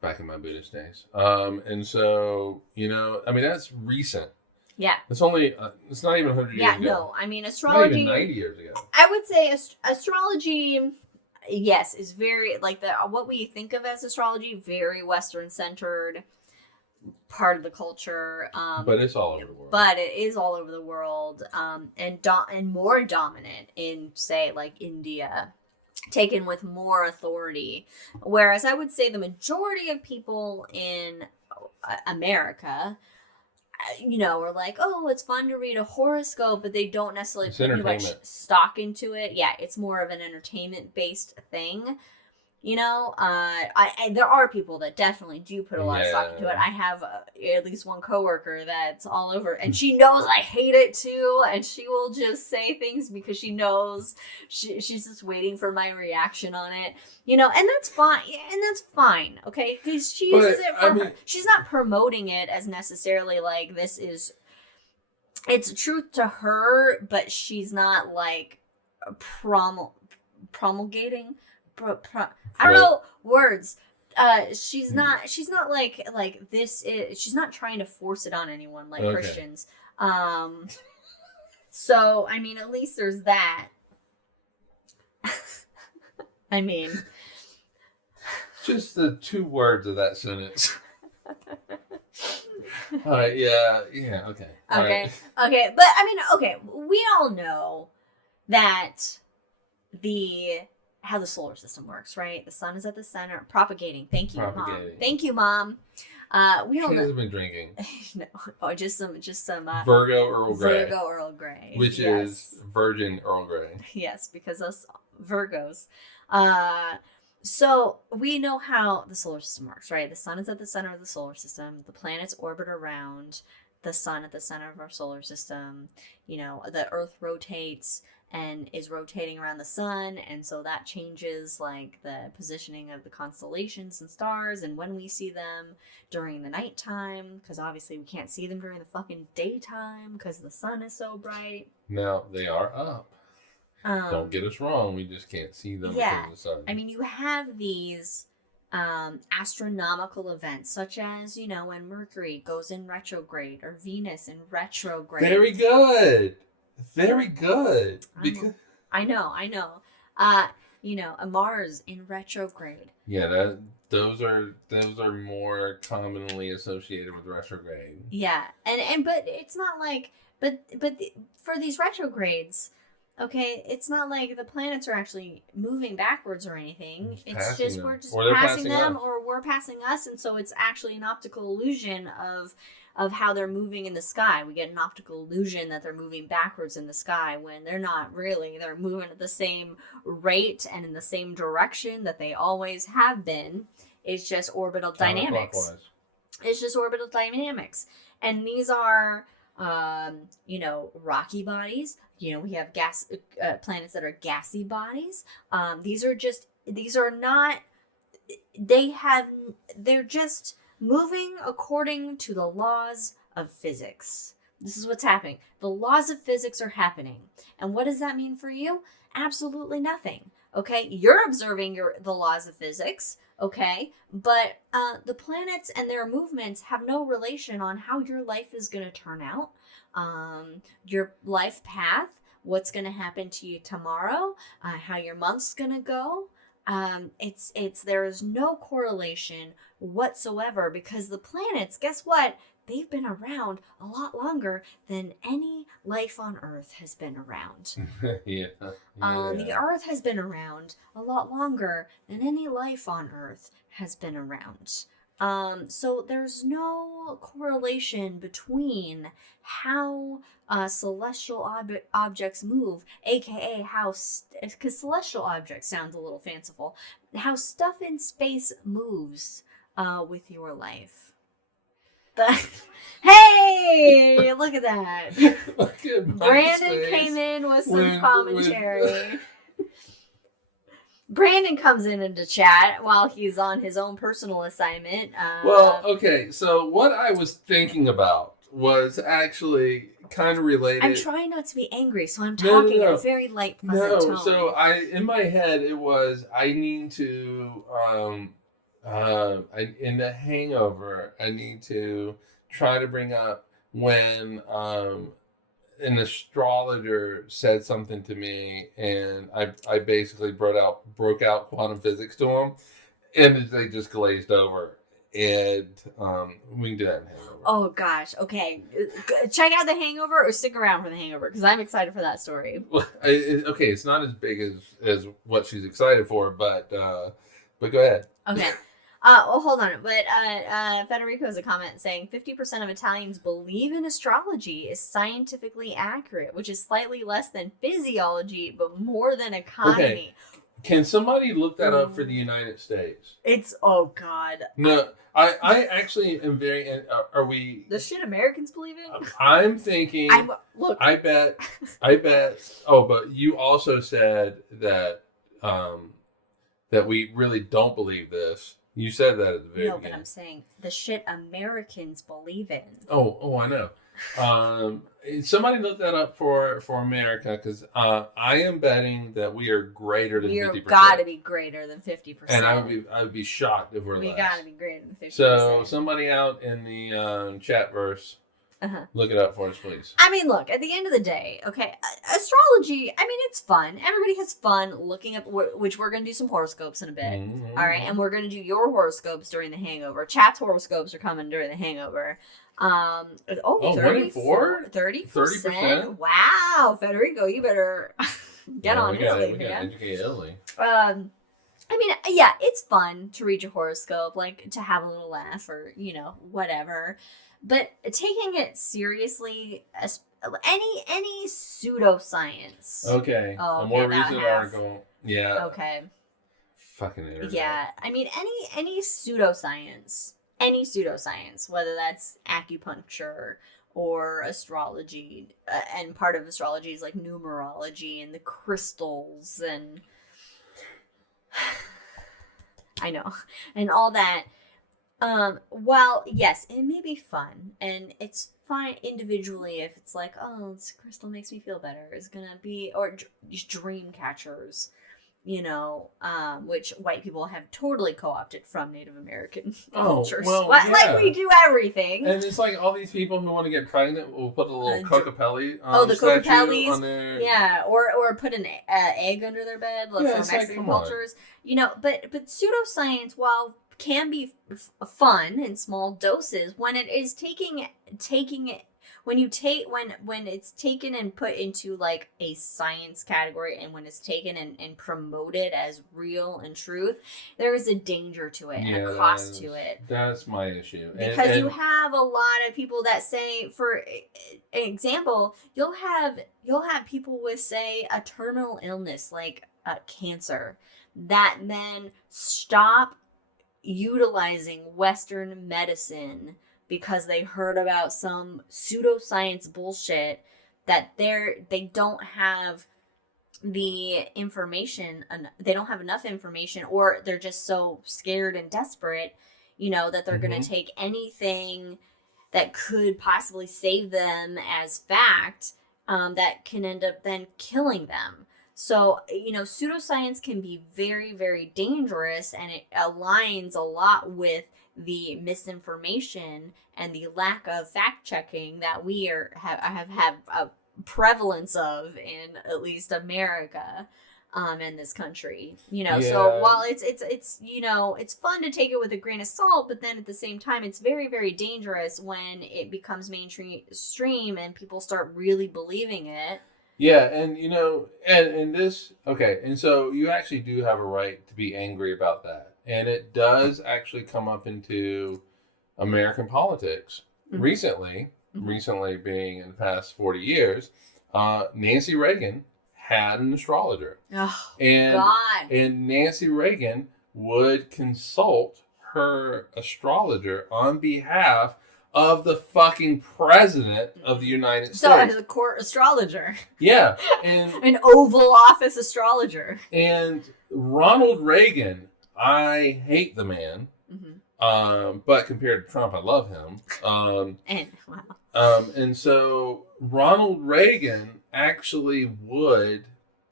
back in my Buddhist days, and so that's recent. Yeah. It's only, it's not even 100 years ago. Yeah, no. I mean, astrology... Not even 90 years ago. I would say astrology, yes, is very, like, what we think of as astrology, very Western-centered part of the culture. But it's all over the world. But it is all over the world, and more dominant in, say, like, India, taken with more authority. Whereas I would say the majority of people in America... are like, oh, it's fun to read a horoscope, but they don't necessarily put too much stock into it. Yeah, it's more of an entertainment-based thing. There are people that definitely do put a lot of stock into it. I have at least one coworker that's all over, and she knows I hate it too, and she will just say things because she knows she's just waiting for my reaction on it. And that's fine. And that's fine, okay? Because she uses it for her. She's not promoting it as necessarily like this is. It's truth to her, but she's not like promulgating. I don't know words. She's not like this is. She's not trying to force it on anyone like Christians. So at least there's that. Just the 2 words of that sentence. All right. Yeah. Okay. Okay. Okay. But we all know that how the solar system works, right? The sun is at the center, propagating. Thank you, Mom. Thank you, Mom. We all she hasn't been drinking. No, just some Virgo Earl Grey. Virgo Earl Grey, which is Virgin Earl Grey. Yes, because us Virgos. So we know how the solar system works, right? The sun is at the center of the solar system. The planets orbit around the sun at the center of our solar system. The Earth rotates and is rotating around the sun, and so that changes like the positioning of the constellations and stars and when we see them during the nighttime, because obviously we can't see them during the fucking daytime because the sun is so bright. Now they are up. Don't get us wrong, we just can't see them because of the sun. You have these astronomical events such as when Mercury goes in retrograde or Venus in retrograde. Very good. Very good. Because I know. A Mars in retrograde. Yeah, those are more commonly associated with retrograde. Yeah, and but it's not like but for these retrogrades, okay, it's not like the planets are actually moving backwards or anything. It's just we're just passing them, or we're passing us, and so it's actually an optical illusion of how they're moving in the sky. We get an optical illusion that they're moving backwards in the sky when they're not really. They're moving at the same rate and in the same direction that they always have been. It's just orbital dynamics. It's just orbital dynamics. And these are, rocky bodies. We have gas planets that are gassy bodies. They're just moving according to the laws of physics. This is what's happening. The laws of physics are happening. And what does that mean for you? Absolutely nothing. Okay? You're observing the laws of physics. Okay? But the planets and their movements have no relation on how your life is going to turn out. Your life path, what's going to happen to you tomorrow, how your month's going to go. There is no correlation whatsoever, because the planets, guess what? they've been around a lot longer than any life on Earth has been around. The Earth has been around a lot longer than any life on Earth has been around. So there's no correlation between how celestial objects move, aka how, because celestial objects sounds a little fanciful, how stuff in space moves with your life. Hey, look at that. Look at Brandon came in with some commentary. Brandon comes into chat while he's on his own personal assignment. Well, okay, so what I was thinking about was actually kind of related. I'm trying not to be angry, so I'm talking in a very light, pleasant tone. So in my head, it was, I need to, in The Hangover, I need to try to bring up when an astrologer said something to me, and I basically broke out quantum physics to him, and they just glazed over. And we can do that in Hangover. Oh gosh, okay. Check out The Hangover or stick around for The Hangover, because I'm excited for that story. Well, okay, it's not as big as what she's excited for, but go ahead. Okay. Well, hold on. But Federico has a comment saying 50% of Italians believe in astrology is scientifically accurate, which is slightly less than physiology, but more than economy. Okay. Can somebody look that up for the United States? It's, oh God. No, I actually am very, are we... The shit Americans believe in? I'm thinking, I bet, oh, but you also said that, that we really don't believe this. You said that at the very beginning. No, but I'm saying the shit Americans believe in. Oh, I know. Somebody look that up for America, because I am betting that we are greater than 50%. We've got to be greater than 50%. And I would be shocked if we're less. We got to be greater than 50%. So somebody out in the chat verse, look it up for us, please. I mean, look, at the end of the day, okay, astrology, I mean, it's fun. Everybody has fun looking up, which we're going to do some horoscopes in a bit. Mm-hmm. All right, and we're going to do your horoscopes during the Hangover. Chat's horoscopes are coming during the Hangover. 34? 30%? Wow, Federico, you better get on Italy, man. We got to educate Italy. I mean, yeah, it's fun to read your horoscope, like to have a little laugh or, whatever. But taking it seriously, any pseudoscience. Okay. A more recent article. Yeah. Okay. Fucking internet. Yeah. I mean, any pseudoscience, whether that's acupuncture or astrology, and part of astrology is like numerology and the crystals and I know, and all that. While yes, it may be fun, and it's fine individually if it's like, oh, this crystal makes me feel better. It's gonna be, or dream catchers, which white people have totally co-opted from Native American cultures. Well, like we do everything. And it's like all these people who want to get pregnant will put a little Cocopelli the Cocopellis on their... Yeah, or put an egg under their bed, like from Mexican cultures. But pseudoscience, while can be fun in small doses, when it is when it's taken and put into like a science category, and when it's taken and promoted as real and truth, there is a danger to it and a cost to it. That's my issue. Because you have a lot of people that say, for example, you'll have people with, say, a terminal illness like cancer, that then stop utilizing Western medicine because they heard about some pseudoscience bullshit that they don't have the information, they don't have enough information, or they're just so scared and desperate, that they're going to take anything that could possibly save them as fact, that can end up then killing them. So, pseudoscience can be very, very dangerous, and it aligns a lot with the misinformation and the lack of fact-checking that we have a prevalence of in at least America. in this country, so while it's it's fun to take it with a grain of salt, but then at the same time it's very, very dangerous when it becomes mainstream and people start really believing it. Yeah, and and this, okay, and so you actually do have a right to be angry about that. And it does actually come up into American politics recently being in the past 40 years. Nancy Reagan had an astrologer. Oh, and God. And Nancy Reagan would consult her astrologer on behalf of the fucking president of the United States. So as a court astrologer. Yeah. And an Oval Office astrologer. And Ronald Reagan, I hate the man. But compared to Trump, I love him. And so Ronald Reagan actually would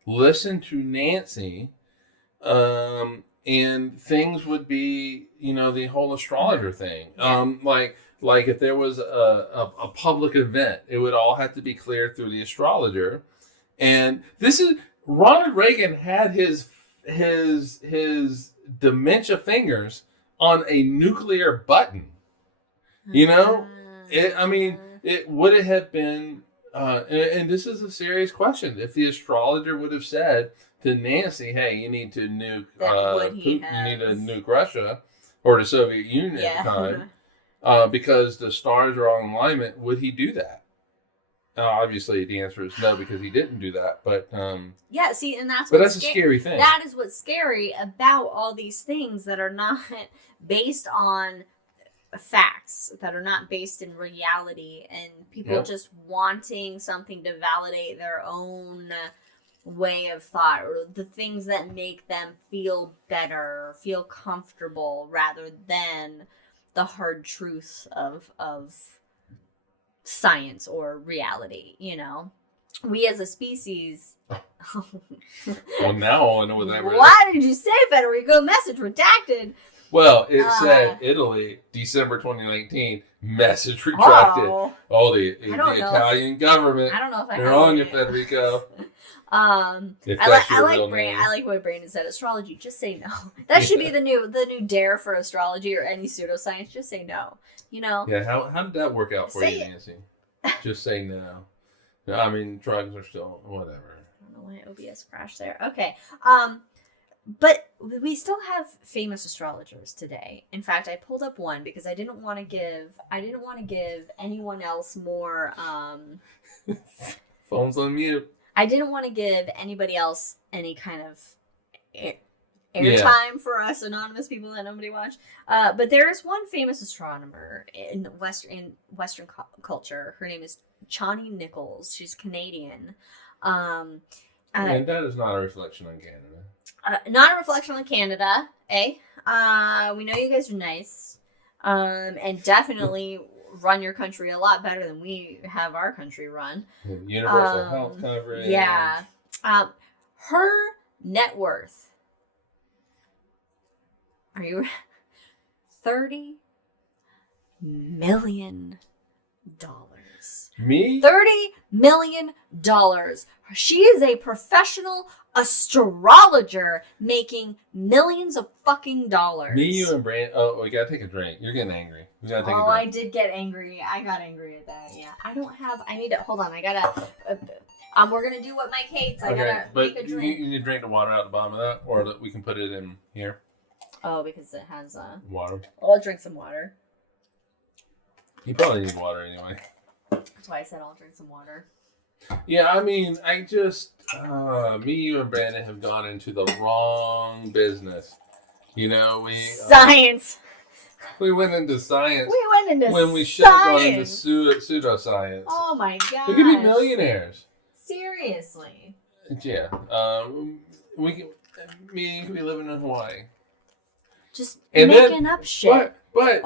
listen to Nancy, and things would be, the whole astrologer thing. Like if there was a public event, it would all have to be cleared through the astrologer. And Ronald Reagan had his dementia fingers on a nuclear button. It would have been, and this is a serious question. If the astrologer would have said to Nancy, "Hey, you need to nuke Putin, you need to nuke Russia or the Soviet Union at the time, because the stars are on alignment," would he do that? Obviously, the answer is no, because he didn't do that. But and that's a scary thing. That is what's scary about all these things that are not based on facts, that are not based in reality, and people just wanting something to validate their own way of thought, or the things that make them feel better, feel comfortable, rather than the hard truth of science or reality. We as a species. Well, now I know what that was. Why did you say Federico? Message redacted. Well, it said Italy, December 2019, message retracted. The Italian government. I don't know if they're on you, Federico. I like what Brandon said. Astrology, just say no. That should be the new dare for astrology or any pseudoscience. Just say no. Yeah. How did that work out for you, Nancy? Just say no. I mean, drugs are still whatever. I don't know why OBS crashed there. Okay. But we still have famous astrologers today. In fact, I pulled up one because I didn't want to give anyone else more phone's on mute. I didn't want to give anybody else any kind of airtime for us anonymous people that nobody watched. But there is one famous astronomer in Western culture. Her name is Chani Nichols. She's Canadian. And that is not a reflection on Canada. Not a reflection on Canada, eh? We know you guys are nice, and definitely run your country a lot better than we have our country run. Universal health coverage. Yeah. Her net worth. Are you $30 million? Me? $30 million. She is a professional astrologer making millions of fucking dollars. Me, you, and Brand. Oh, we gotta take a drink. You're getting angry. We gotta take a drink. I did get angry. I got angry at that. Yeah. I need to. Hold on. I gotta. We're gonna do what Mike hates. I gotta make a drink. You need to drink the water out the bottom of that, or we can put it in here. Oh, because it has water. I'll drink some water. You probably need water anyway. That's why I said I'll drink some water. Yeah, I mean, I just, me, you, and Brandon have gone into the wrong business. Science. We went into science. When we should have gone into pseudoscience. Oh my god. We could be millionaires. Seriously. Yeah. We could be living in Hawaii. Just making up shit. But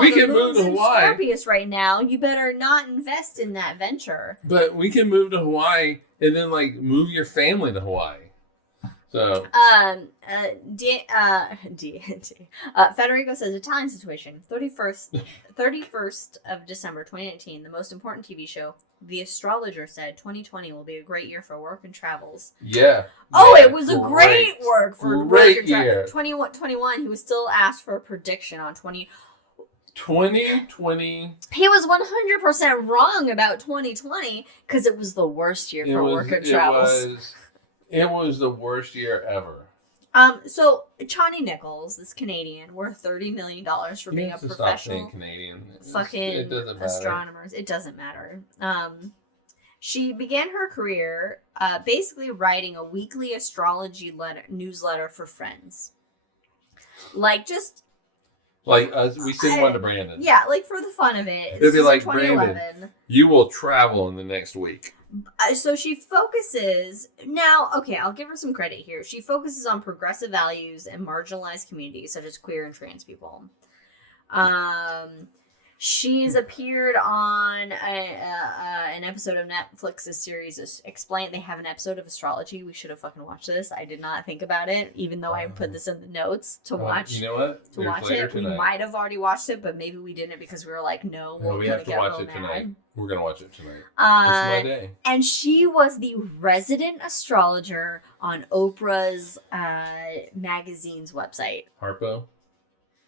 we can move to Hawaii. Scorpius right now. You better not invest in that venture. But we can move to Hawaii and then move your family to Hawaii. So, Federico says Italian situation. 31st of December 2019, the most important TV show. The astrologer said 2020 will be a great year for work and travels. Yeah. Oh, it was a great work for great work and year. 21, he was still asked for a prediction on 2020. He was 100% wrong about 2020 because it was the worst year for work and travels. It was the worst year ever. So Chauny Nichols, this Canadian, worth $30 million for being a professional. Stop saying Canadian. Fucking astronomers. It doesn't matter. She began her career basically writing a weekly astrology newsletter for friends. Like we send one to Brandon. Yeah, like for the fun of it. It'd be like, Brandon, you will travel in the next week. So she focuses now. Okay, I'll give her some credit here. She focuses on progressive values and marginalized communities such as queer and trans people. She's appeared on an episode of Netflix's series Explain. They have an episode of Astrology. We should have fucking watched this. I did not think about it, even though I put this in the notes to watch. You know what? To watch it. Tonight. We might have already watched it, but maybe we didn't because we were like, no, we have to watch it tonight. We're going to watch it tonight. It's my day. And she was the resident astrologer on Oprah's magazine's website. Harpo?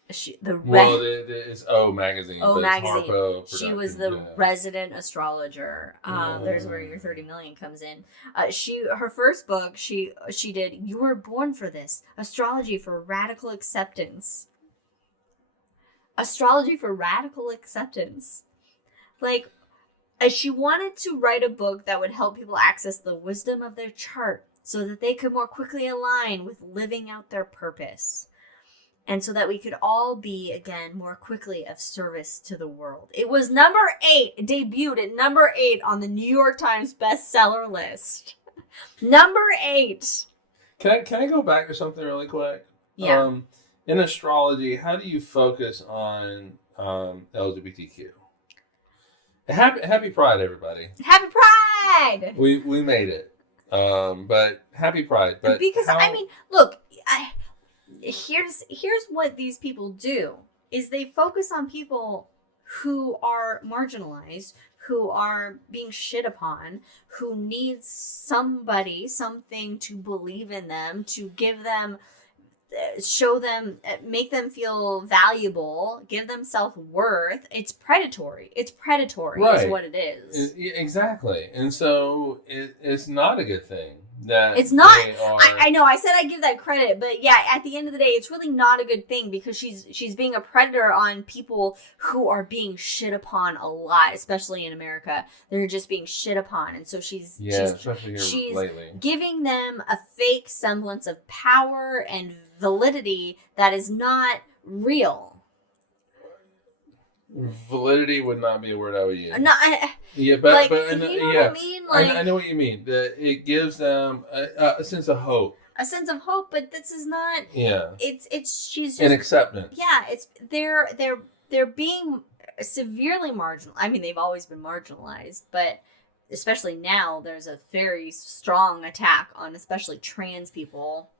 It's magazine. Magazine. Harpo she was the resident astrologer. There's where your 30 million comes in. Her first book she did. You were born for this. Astrology for radical acceptance. Astrology for radical acceptance. Like, she wanted to write a book that would help people access the wisdom of their chart so that they could more quickly align with living out their purpose. And so that we could all be, again, more quickly of service to the world. It was number 8, debuted at number 8 on the New York Times bestseller list. Number 8. Can I go back to something really quick? Yeah. In astrology, how do you focus on LGBTQ? Happy Pride, everybody. Happy Pride! We made it. But happy Pride. But because, look... Here's what these people do is they focus on people who are marginalized, who are being shit upon, who needs something to believe in them, to give them, show them, make them feel valuable, give them self-worth. It's predatory. Right. Is what it is. Exactly. And so it's not a good thing. It's not. I know. I said I give that credit, but yeah, at the end of the day, it's really not a good thing because she's being a predator on people who are being shit upon a lot, especially in America. They're just being shit upon, and so she's giving them a fake semblance of power and validity that is not real. Validity would not be a word I would use. What I mean? I know what you mean. It gives them a sense of hope. A sense of hope, but this is not. Yeah. She's just an acceptance. Yeah, they're being severely marginal. I mean, they've always been marginalized, but especially now, there's a very strong attack on especially trans people.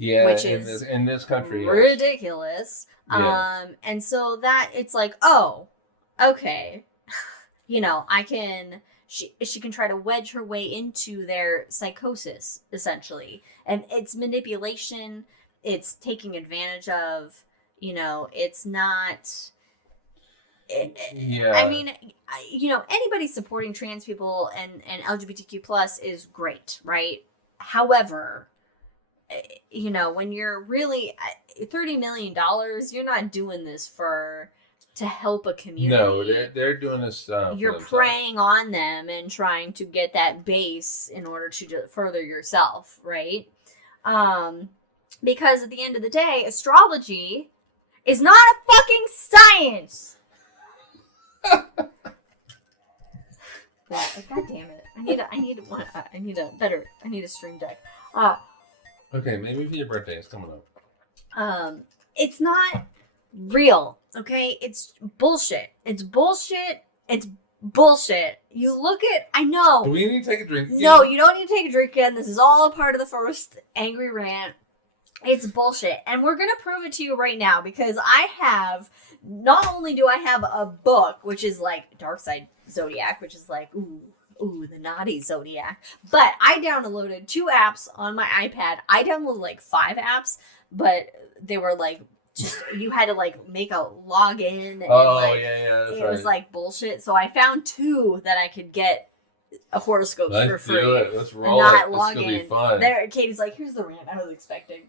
Yeah, which is in this country, ridiculous. Yeah. And so that it's like, oh, okay, I can. She can try to wedge her way into their psychosis, essentially, and it's manipulation. It's taking advantage of. It's not. Yeah. I mean, anybody supporting trans people and LGBTQ plus is great, right? However, when you're really $30 million, you're not doing this to help a community. No, they're doing this stuff. You're preying on them and trying to get that base in order to further yourself, right? Because at the end of the day, astrology is not a fucking science. God damn it! I need a stream deck. Okay, maybe your birthday is coming up. It's not real. Okay, it's bullshit. It's bullshit. It's Bullshit. You look at, I know. Do we need to take a drink again? No, you don't need to take a drink again. This is all a part of the first angry rant. It's bullshit. And we're going to prove it to you right now because not only do I have a book, which is like Dark Side Zodiac, which is like, ooh, the naughty Zodiac. But I downloaded 2 apps on my iPad. I downloaded like 5 apps, but they were like, just, you had to like make a login. And yeah. That's it right. was like bullshit. So I found 2 that I could get a horoscope for free. Let's roll and it. not log It's gonna in. be fun. There, Katie's like, here's the rant I was expecting.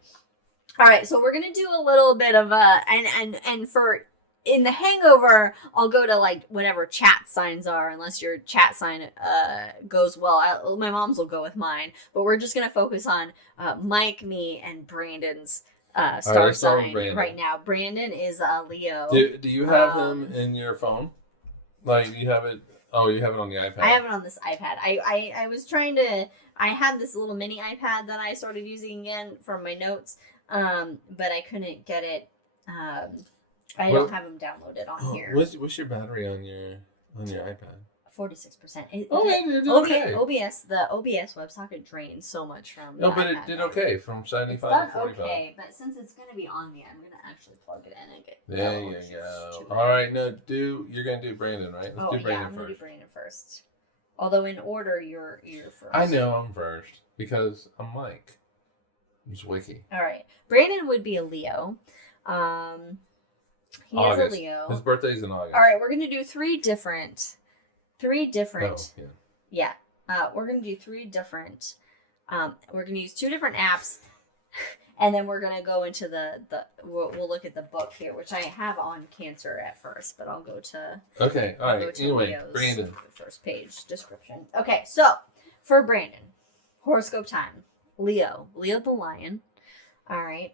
All right, so we're gonna do a little bit of and for in the hangover, I'll go to like whatever chat signs are, unless your chat sign goes well. My mom's will go with mine, but we're just gonna focus on Mike, me, and Brandon's star sign right now. Brandon is Leo. Do you have him in your phone? Like you have it? Oh, you have it on the iPad. I have it on this iPad. I was trying to. I have this little mini iPad that I started using again for my notes, but I couldn't get it. I don't have them downloaded on here. What's your battery on your iPad? 46%. Okay. OBS, the OBS WebSocket drains so much from. No, but iPad. it did okay from 75 to 45. Okay, but since it's gonna be on me, I'm gonna actually plug it in and get. There you go. All right, you're gonna do Brandon, right? Let's do Brandon I'm first. gonna do Brandon first. Although in order, you're first. I know I'm first because I'm Mike. I'm just wiki. All right, Brandon would be a Leo. He August. is a Leo. His birthday's in August. All right, we're gonna do three different. Oh, Yeah. We're gonna do 3 different. We're gonna use 2 different apps, and then we're gonna go into we'll look at the book here, which I have on Cancer at first, but I'll go to. Okay. All right. Anyway, Leo's Brandon. First page description. Okay, so for Brandon, horoscope time. Leo the lion. All right.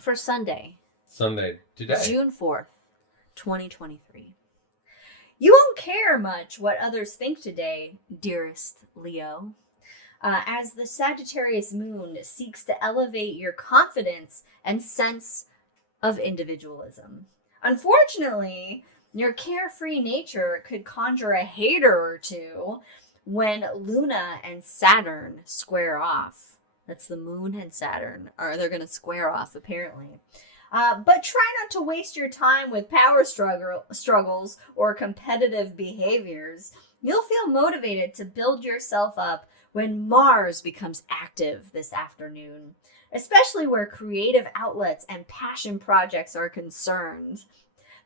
For Sunday, today. June 4th, 2023. You won't care much what others think today, dearest Leo, as the Sagittarius moon seeks to elevate your confidence and sense of individualism. Unfortunately, your carefree nature could conjure a hater or 2 when Luna and Saturn square off. That's the moon and Saturn, or they're going to square off, apparently. But try not to waste your time with power struggles or competitive behaviors. You'll feel motivated to build yourself up when Mars becomes active this afternoon, especially where creative outlets and passion projects are concerned.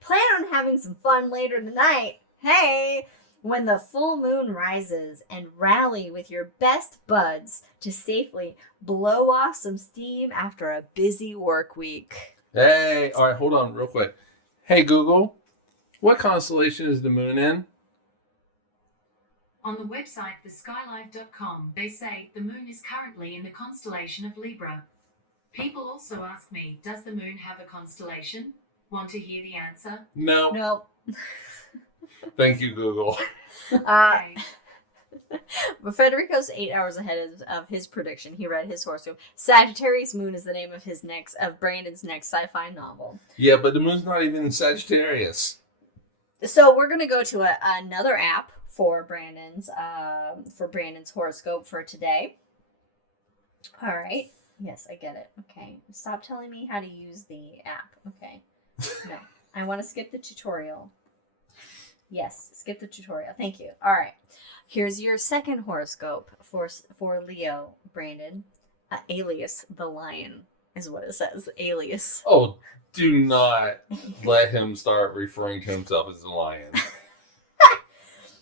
Plan on having some fun later tonight. Hey! When the full moon rises, and rally with your best buds to safely blow off some steam after a busy work week. Hey, all right, hold on real quick. Hey, Google, what constellation is the moon in? On the website theskylife.com, they say the moon is currently in the constellation of Libra. People also ask me, does the moon have a constellation? Want to hear the answer? No. Thank you, Google. Okay. But Federico's 8 hours ahead of his prediction. He read his horoscope. Sagittarius Moon is the name of Brandon's next sci-fi novel. Yeah, but the moon's not even in Sagittarius. So we're gonna go to another app for Brandon's horoscope for today. All right. Yes, I get it. Okay. Stop telling me how to use the app. Okay. No, I want to skip the tutorial. Yes, skip the tutorial. Thank you. All right. Here's your second horoscope for Leo, Brandon. Alias the lion is what it says. Alias. Oh, do not let him start referring to himself as the lion.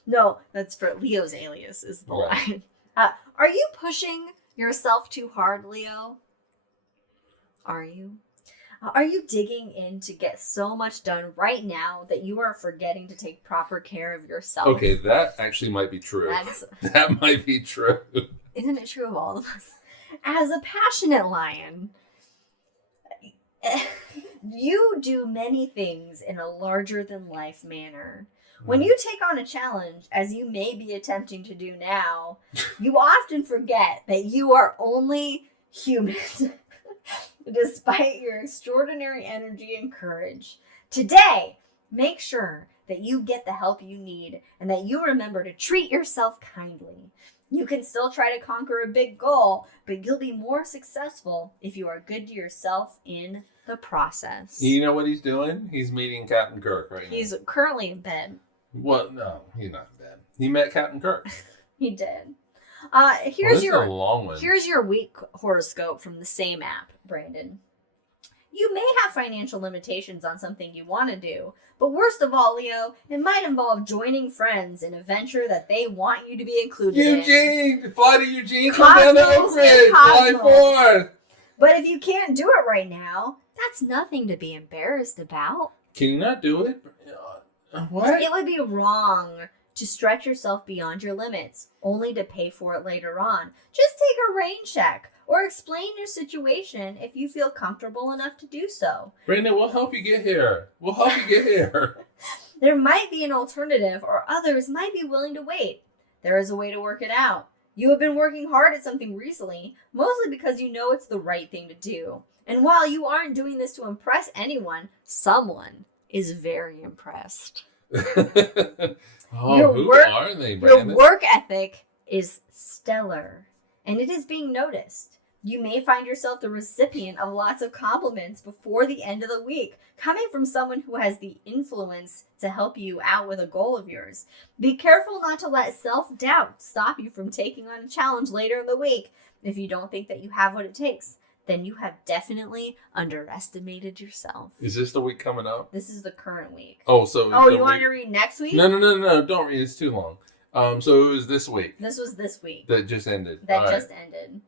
No, that's for Leo's alias is the lion. Are you pushing yourself too hard, Leo? Are you? Are you digging in to get so much done right now that you are forgetting to take proper care of yourself? Okay, that actually might be true. That might be true. Isn't it true of all of us? As a passionate lion, you do many things in a larger-than-life manner. When you take on a challenge, as you may be attempting to do now, you often forget that you are only human. Despite your extraordinary energy and courage. Today, make sure that you get the help you need and that you remember to treat yourself kindly. You can still try to conquer a big goal, but you'll be more successful if you are good to yourself in the process. You know what he's doing? He's meeting Captain Kirk right now. He's currently in bed. Well, no, he's not in bed. He met Captain Kirk. He did. Here's a long one. Here's your week horoscope from the same app, Brandon. You may have financial limitations on something you want to do, but worst of all, Leo, it might involve joining friends in a venture that they want you to be included in. Eugene! Fly to Eugene, come down to Oak Ridge, fly forth! But if you can't do it right now, that's nothing to be embarrassed about. Can you not do it? What? It would be wrong to stretch yourself beyond your limits, only to pay for it later on. Just take a rain check or explain your situation if you feel comfortable enough to do so. Brandon, we'll help you get here. We'll help you get here. There might be an alternative, or others might be willing to wait. There is a way to work it out. You have been working hard at something recently, mostly because you know it's the right thing to do. And while you aren't doing this to impress anyone, someone is very impressed. Who are they, Brandon? Your work ethic is stellar, and it is being noticed. You may find yourself the recipient of lots of compliments before the end of the week, coming from someone who has the influence to help you out with a goal of yours. Be careful not to let self-doubt stop you from taking on a challenge later in the week. If you don't think that you have what it takes, then you have definitely underestimated yourself. Is this the week coming up? This is the current week. Oh, so... you want to read next week? No, don't read. It's too long. So it was this week. This was this week. That just ended. Ended.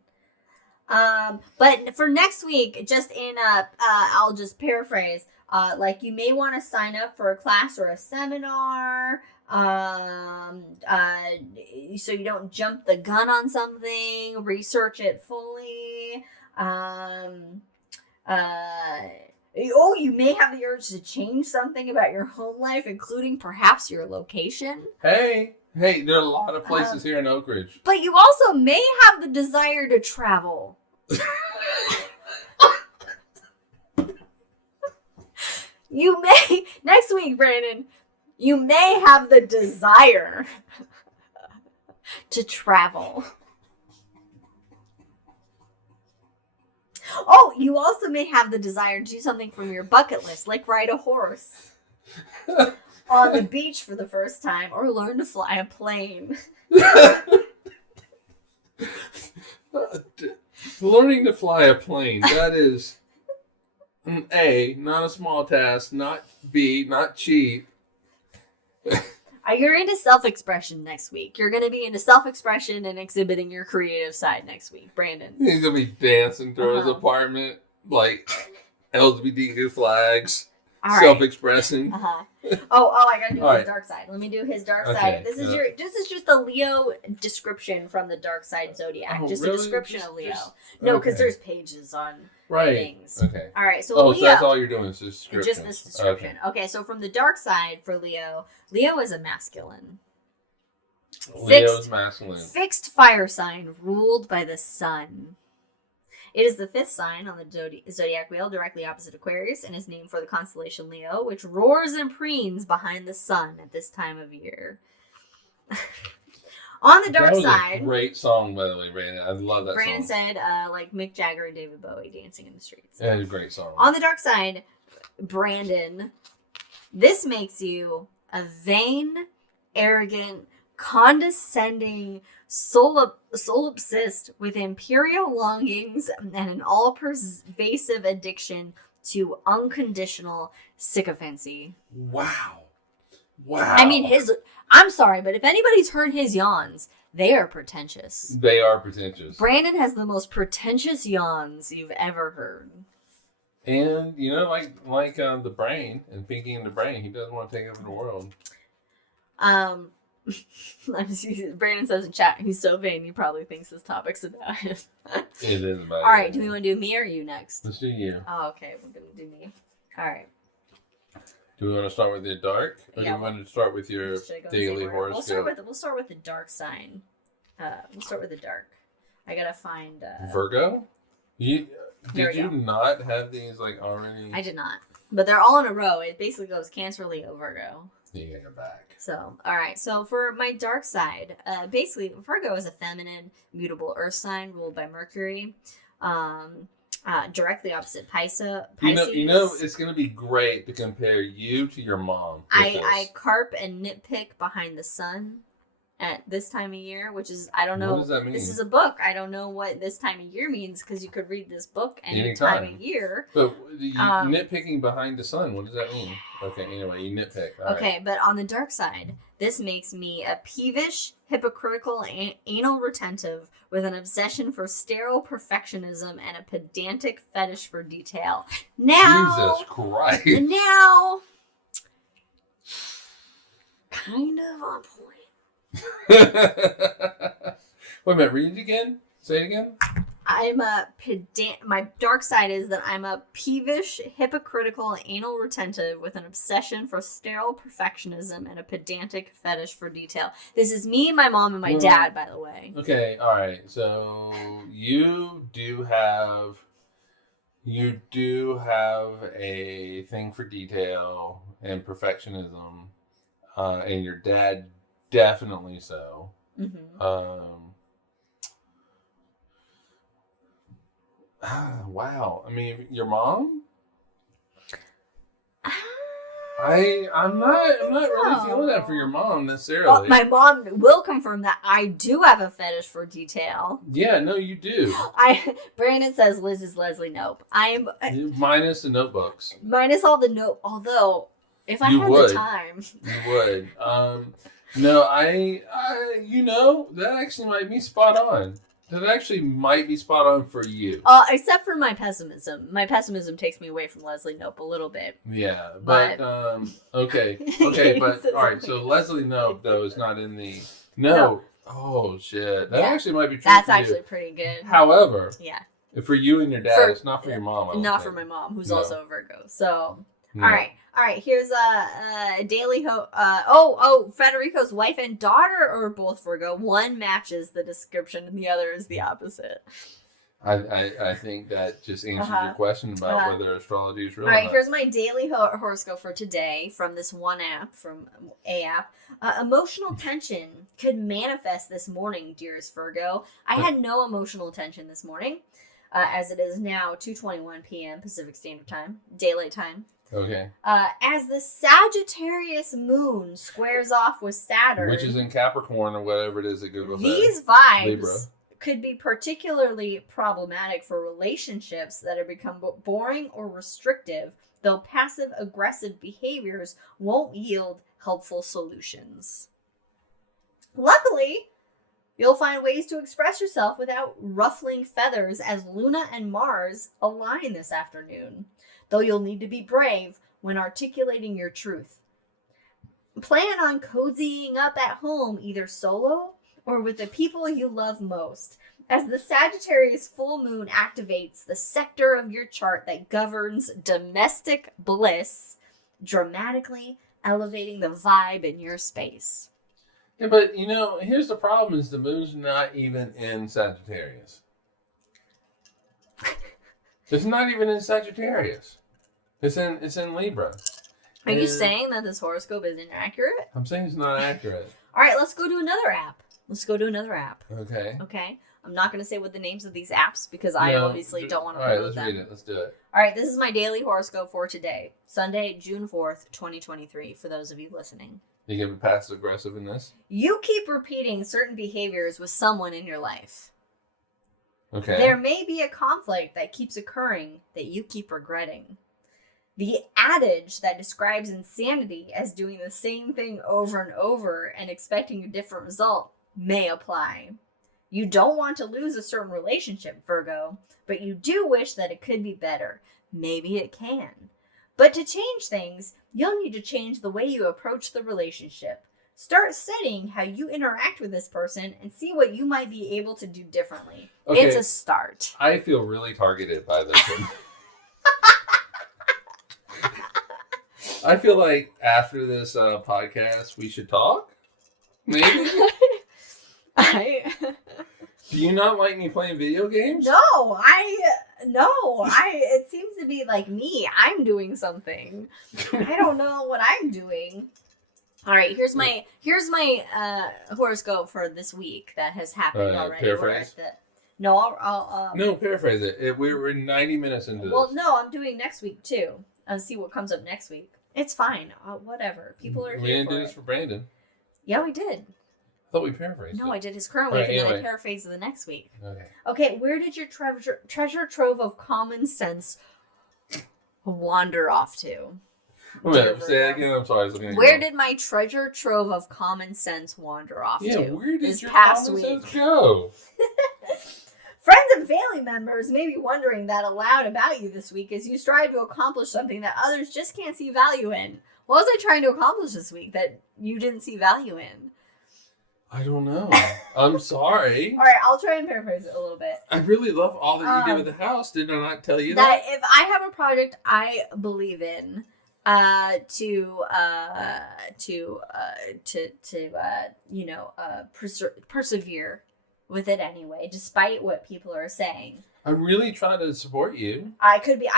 But for next week, just in I'll just paraphrase. Like you may want to sign up for a class or a seminar. So you don't jump the gun on something. Research it fully. You may have the urge to change something about your home life, including perhaps your location. Hey, there are a lot of places here in Oak Ridge. But you also may have the desire to travel. Next week, Brandon, you may have the desire to travel. Oh, you also may have the desire to do something from your bucket list, like ride a horse on the beach for the first time, or learn to fly a plane. Learning to fly a plane, that is A, not a small task, not B, not cheap. You're into self-expression next week. You're going to be into self-expression and exhibiting your creative side next week, Brandon. He's going to be dancing through his apartment, like LGBTQ flags, self-expressing. I got to do his dark side. Let me do his dark side. This is just a Leo description from the dark side zodiac. A description of Leo. Because there's pages on things. Okay. All right. So Leo, so that's all you're doing is description. Just this description. Okay. So from the dark side for Leo, Leo is a masculine. Leo's masculine. Fixed fire sign ruled by the sun. It is the fifth sign on the zodiac wheel, directly opposite Aquarius, and is named for the constellation Leo, which roars and preens behind the sun at this time of year. On the dark side... A great song, by the way, Brandon. I love that Brandon song. said, like Mick Jagger and David Bowie dancing in the streets. Yeah, it's a great song. On the dark side, Brandon, this makes you a vain, arrogant, condescending, solipsist with imperial longings and an all-pervasive addiction to unconditional sycophancy. Wow. I mean, I'm sorry, but if anybody's heard his yawns, they are pretentious. They are pretentious. Brandon has the most pretentious yawns you've ever heard. And, like the brain, and Pinky and the Brain, he doesn't want to take over the world. Brandon says in chat, he's so vain, he probably thinks this topic's about him. It is about him. All right, do we want to do me or you next? Let's do you. Oh, okay, we're going to do me. All right. Do we want to start with the dark, or do we want to start with your daily horoscope? We'll start with the dark sign. We'll start with the dark. I gotta find Virgo. Did you not have these already? I did not. But they're all in a row. It basically goes Cancer, Leo, Virgo. You got your back. So, all right. So for my dark side, basically Virgo is a feminine, mutable earth sign ruled by Mercury. Directly opposite Pisces. You know, it's going to be great to compare you to your mom. I carp and nitpick behind the sun at this time of year, which is, I don't know. What does that mean? This is a book. I don't know what this time of year means because you could read this book any time of year. But nitpicking behind the sun, what does that mean? Okay, anyway, you nitpick. All okay, right. But on the dark side, this makes me a peevish, hypocritical, anal retentive with an obsession for sterile perfectionism and a pedantic fetish for detail. Now, Jesus Christ. Now, kind of on point. Wait a minute, read it again. Say it again. I'm a pedant. My dark side is that I'm a peevish, hypocritical, anal retentive with an obsession for sterile perfectionism and a pedantic fetish for detail. This is me, my mom, and my dad, by the way. Okay, all right. So you do have a thing for detail and perfectionism, and your dad definitely so. Mm-hmm. Wow. I mean, your mom? I'm not really feeling that for your mom necessarily. Well, my mom will confirm that I do have a fetish for detail. Yeah, no, you do. Brandon says Liz is Leslie. Nope. I'm minus the notebooks. Minus all the note. Although, if I had the time, you would. No, you know, that actually might be spot on. That actually might be spot on for you. Except for my pessimism. My pessimism takes me away from Leslie Knope a little bit. Yeah, but okay, but all right. So Leslie Knope though is not in the no. Oh shit, that actually might be true. That's actually pretty good. However, yeah, for you and your dad, it's not for your mom. Not for my mom, who's also a Virgo. So all right. Here's a daily Federico's wife and daughter are both Virgo. One matches the description, and the other is the opposite. I think that just answers your question about whether astrology is real. All right, here's my daily horoscope for today from this one app, from a app. Emotional tension could manifest this morning, dearest Virgo. I had no emotional tension this morning, as it is now 2:21 p.m. Pacific Standard Time, daylight time. Okay. As the Sagittarius moon squares off with Saturn, which is in Capricorn or whatever it is that Google said. These vibes could be particularly problematic for relationships that have become boring or restrictive, though passive-aggressive behaviors won't yield helpful solutions. Luckily, you'll find ways to express yourself without ruffling feathers as Luna and Mars align this afternoon, though you'll need to be brave when articulating your truth. Plan on cozying up at home either solo or with the people you love most, as the Sagittarius full moon activates the sector of your chart that governs domestic bliss, dramatically elevating the vibe in your space. Yeah, but you know, here's the problem: is the moon's not even in Sagittarius. It's not even in Sagittarius. It's in Libra. Are you saying that this horoscope is inaccurate? I'm saying it's not accurate. All right, let's go to another app. Okay. Okay. I'm not going to say what the names of these apps because I obviously don't want to promote them. All right, let's read it. Let's do it. All right, this is my daily horoscope for today, Sunday, June 4th, 2023, for those of you listening. You give it passive aggressive in this? You keep repeating certain behaviors with someone in your life. Okay. There may be a conflict that keeps occurring that you keep regretting. The adage that describes insanity as doing the same thing over and over and expecting a different result may apply. You don't want to lose a certain relationship, Virgo, but you do wish that it could be better. Maybe it can. But to change things, you'll need to change the way you approach the relationship. Start studying how you interact with this person and see what you might be able to do differently. Okay. It's a start. I feel really targeted by this one. I feel like after this podcast, we should talk. Maybe. Do you not like me playing video games? No, No, it seems to be like me. I'm doing something. I don't know what I'm doing. All right, here's my horoscope for this week that has happened already. Paraphrase? No, I'll No, paraphrase it. We're 90 minutes into this. Well, no, I'm doing next week too. I'll see what comes up next week. It's fine. Whatever. People are here. We didn't do this for Brandon. Yeah, we did. I thought we paraphrased. No, it. I did his current week, and then I paraphrased the next week. Okay, where did your treasure trove of common sense wander off to? Wait, say that again. I'm sorry. Where did my treasure trove of common sense wander off to? Yeah, where did this your past common week? sense go? Friends and family members may be wondering that aloud about you this week as you strive to accomplish something that others just can't see value in. What was I trying to accomplish this week that you didn't see value in? I don't know. I'm sorry. All right, I'll try and paraphrase it a little bit. I really love all that you did with the house. Did I not tell you that? If I have a project I believe in, persevere with it anyway, despite what people are saying. I'm really trying to support you. I could be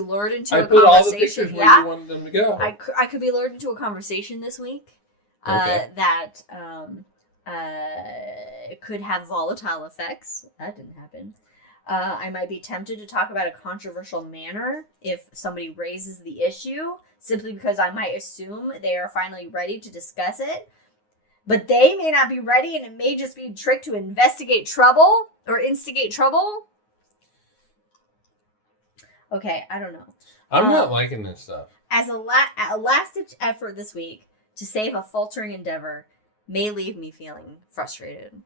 lured into a conversation. I put all the pictures where you wanted them to go. I could be lured into a conversation this week that could have volatile effects. That didn't happen. I might be tempted to talk about a controversial manner if somebody raises the issue, simply because I might assume they are finally ready to discuss it. But they may not be ready, and it may just be a trick to instigate trouble. Okay, I don't know. I'm not liking this stuff. As a last-ditch effort this week to save a faltering endeavor may leave me feeling frustrated.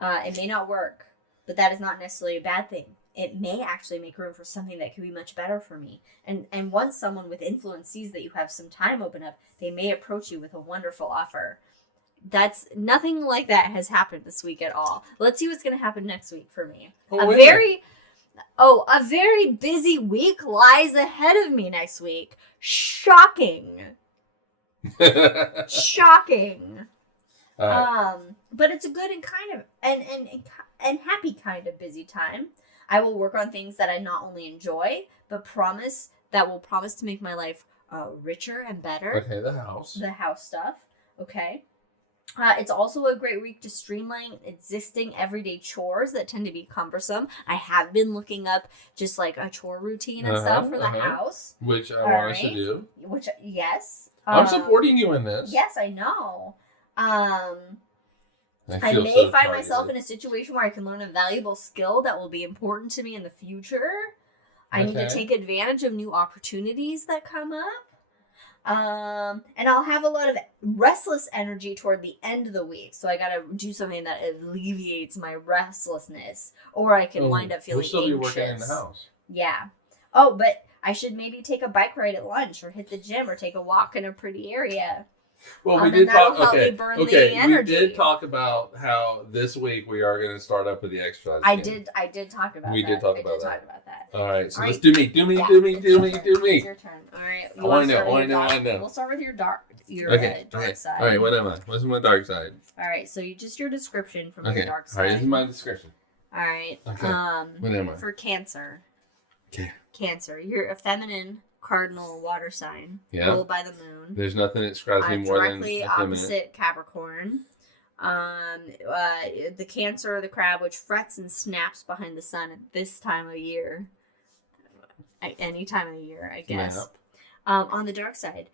It may not work, but that is not necessarily a bad thing. It may actually make room for something that could be much better for me. And once someone with influence sees that you have some time open up, they may approach you with a wonderful offer. That's nothing like that has happened this week at all. Let's see what's going to happen next week for me. A very busy week lies ahead of me next week. Shocking. Shocking. But it's a good and kind of and happy kind of busy time. I will work on things that I not only enjoy, but promise to make my life richer and better. Okay, the house stuff. Okay. It's also a great week to streamline existing everyday chores that tend to be cumbersome. I have been looking up just like a chore routine and stuff for the house. Which I want us to do. Yes. I'm supporting you in this. Yes, I know. I may find targeted. myself in a situation where I can learn a valuable skill that will be important to me in the future. I need to take advantage of new opportunities that come up. And I'll have a lot of restless energy toward the end of the week. So I gotta do something that alleviates my restlessness. Or I can wind up feeling we'll still anxious. be working in the house. Yeah. Oh, but I should maybe take a bike ride at lunch or hit the gym or take a walk in a pretty area. Well, we did talk. Okay, we did talk about how this week we are going to start up with the exercise. I did talk about that. We did talk about that. All right, so All let's right. do me. Do me. It's your turn. All right. I want to know. We'll start with your dark side. All right, what am I? What's my dark side? All right, so just your description from your dark side. All right, this is my description. All right. Okay. What am I? For Cancer. Okay. Cancer. You're a feminine cardinal water sign. Yeah. Ruled by the moon. There's nothing that describes me more than directly effeminate. opposite Capricorn. The Cancer or the crab, which frets and snaps behind the sun at this time of year. Any time of the year, I guess. On the dark side,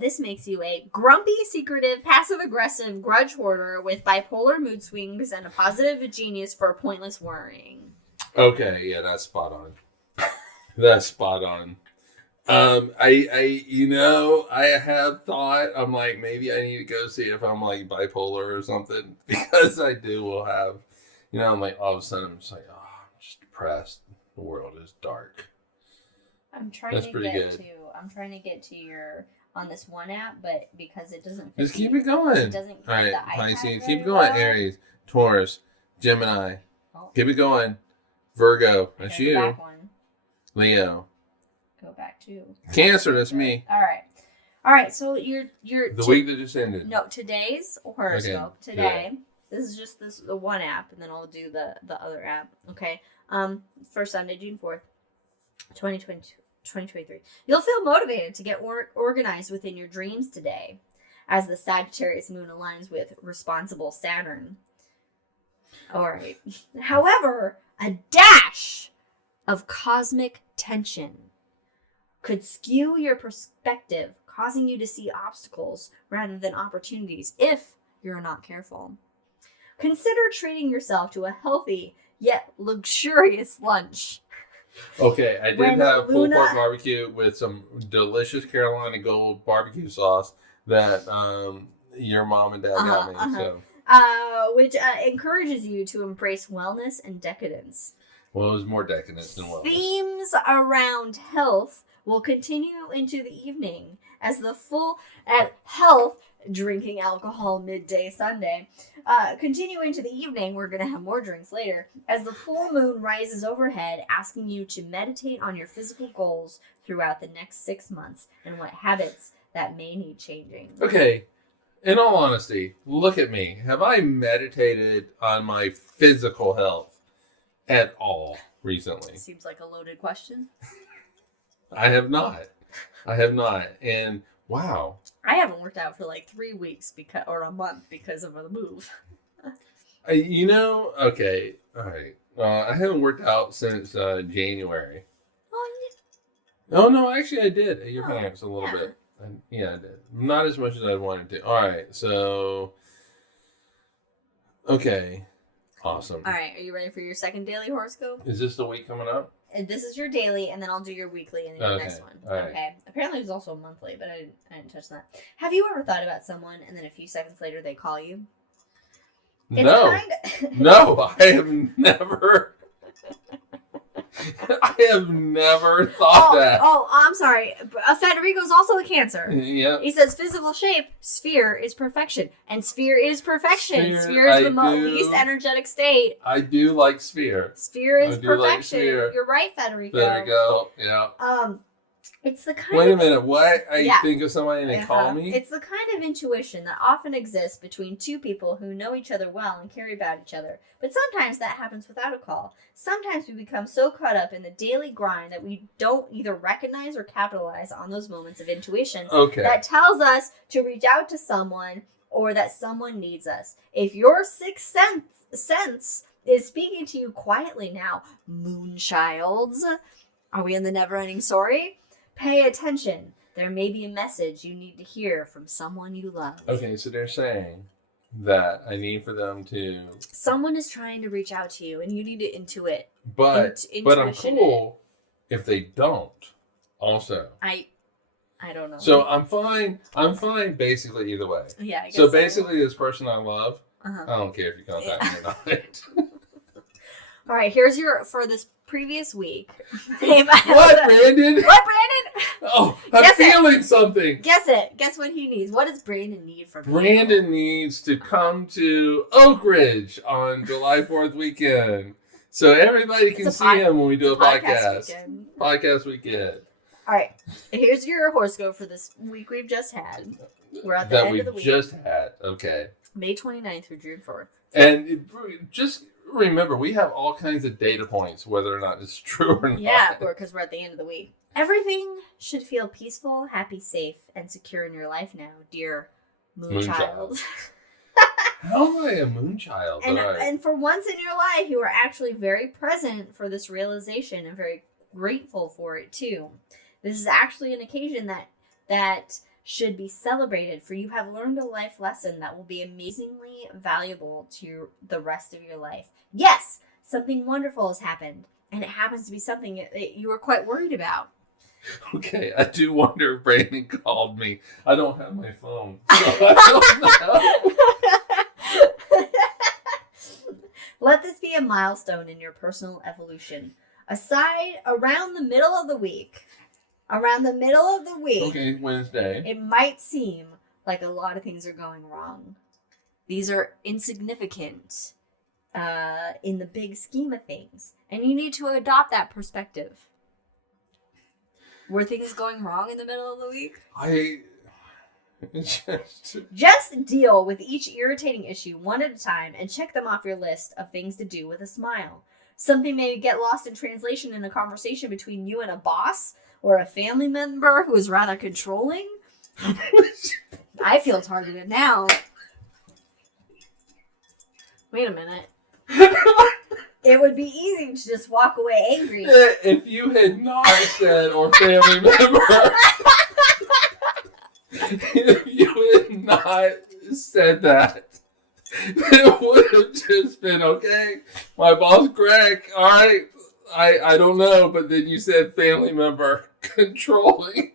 this makes you a grumpy, secretive, passive-aggressive grudge hoarder with bipolar mood swings and a positive genius for pointless worrying. Okay, yeah, that's spot on. That's spot on. I have thought, I'm like, maybe I need to go see if I'm like bipolar or something, because I will have, I'm like, all of a sudden I'm just like, I'm just depressed. The world is dark. I'm trying to get to your on this one app, but because it doesn't fit just keep it going. It doesn't fit all right, the Pisces, iPad keep it very going. well. Aries, Taurus, Gemini, Oh. keep it going. Virgo, that's Go you. back one. Leo, go back two. Cancer, that's me. All right. So you're the week that just ended. No, today's horoscope. Okay, Today This is just the one app, and then I'll do the other app. Okay. For Sunday, June 4th, 2023. You'll feel motivated to get organized within your dreams today, as the Sagittarius moon aligns with responsible Saturn. All right. However, a dash of cosmic tension could skew your perspective, causing you to see obstacles rather than opportunities if you're not careful. Consider treating yourself to a healthy yet luxurious lunch. Okay, I did have pulled pork barbecue with some delicious Carolina Gold barbecue sauce that your mom and dad got me. So, which encourages you to embrace wellness and decadence. Well, it was more decadence than wellness. Themes around health will continue into the evening as the full health, drinking alcohol midday Sunday, continue into the evening. We're going to have more drinks later as the full moon rises overhead, asking you to meditate on your physical goals throughout the next 6 months and what habits that may need changing. Okay, in all honesty, look at me. Have I meditated on my physical health at all recently? Seems like a loaded question. I have not. And wow. I haven't worked out for like 3 weeks or a month because of the move. Okay, all right. I haven't worked out since January. Oh, no, actually I did at your parents a little bit. Yeah, I did. Not as much as I wanted to. All right, so... Okay, awesome. All right, are you ready for your second daily horoscope? Is this the week coming up? And this is your daily, and then I'll do your weekly and your next one. All right. Okay. Apparently there's also a monthly, but I didn't touch that. Have you ever thought about someone, and then a few seconds later they call you? No. No, I have never... I have never thought that. Oh, I'm sorry. Federico's also a Cancer. Yeah. He says physical shape, sphere is perfection. And sphere is perfection. Sphere is the least energetic state. I do like sphere. Sphere is perfection. Like sphere. You're right, Federico. There you go. Yeah. It's the kind Wait a minute. What? I think of somebody and they call me? It's the kind of intuition that often exists between two people who know each other well and care about each other. But sometimes that happens without a call. Sometimes we become so caught up in the daily grind that we don't either recognize or capitalize on those moments of intuition that tells us to reach out to someone or that someone needs us. If your sixth sense is speaking to you quietly now, Moonchilds, are we in the never-ending story? Pay attention. There may be a message you need to hear from someone you love. Okay, so they're saying that I need for them to... Someone is trying to reach out to you, and you need to intuit. But I'm cool if they don't, also. I don't know. So I'm fine basically either way. Yeah, I guess so. Basically, this person I love, I don't care if you contact me or not. All right, here's for this previous week. What, Brandon? What, Brandon? Oh, I'm feeling something. Guess it. Guess what he needs. What does Brandon need from you? Brandon needs to come to Oak Ridge on July 4th weekend. So everybody can see him when we do a podcast. Podcast weekend. All right. Here's your horoscope for this week we've just had. We're at the end of the week. Just had. Okay. May 29th through June 4th. And just remember, we have all kinds of data points, whether or not it's true or not. Yeah, because we're at the end of the week. Everything should feel peaceful, happy, safe, and secure in your life now, dear Moonchild. How am I a Moonchild? And for once in your life, you are actually very present for this realization and very grateful for it, too. This is actually an occasion that should be celebrated, for you have learned a life lesson that will be amazingly valuable to the rest of your life. Yes, something wonderful has happened, and it happens to be something that you were quite worried about. Okay, I do wonder if Brandon called me. I don't have my phone, so I don't know. Let this be a milestone in your personal evolution. Around the middle of the week. Okay, Wednesday. It might seem like a lot of things are going wrong. These are insignificant in the big scheme of things. And you need to adopt that perspective. Were things going wrong in the middle of the week? Just deal with each irritating issue one at a time and check them off your list of things to do with a smile. Something may get lost in translation in a conversation between you and a boss or a family member who is rather controlling. I feel targeted now. Wait a minute. It would be easy to just walk away angry. If you had not said or family member, if you had not said that, it would have just been, okay, my boss Greg, all right, I don't know, but then you said family member controlling.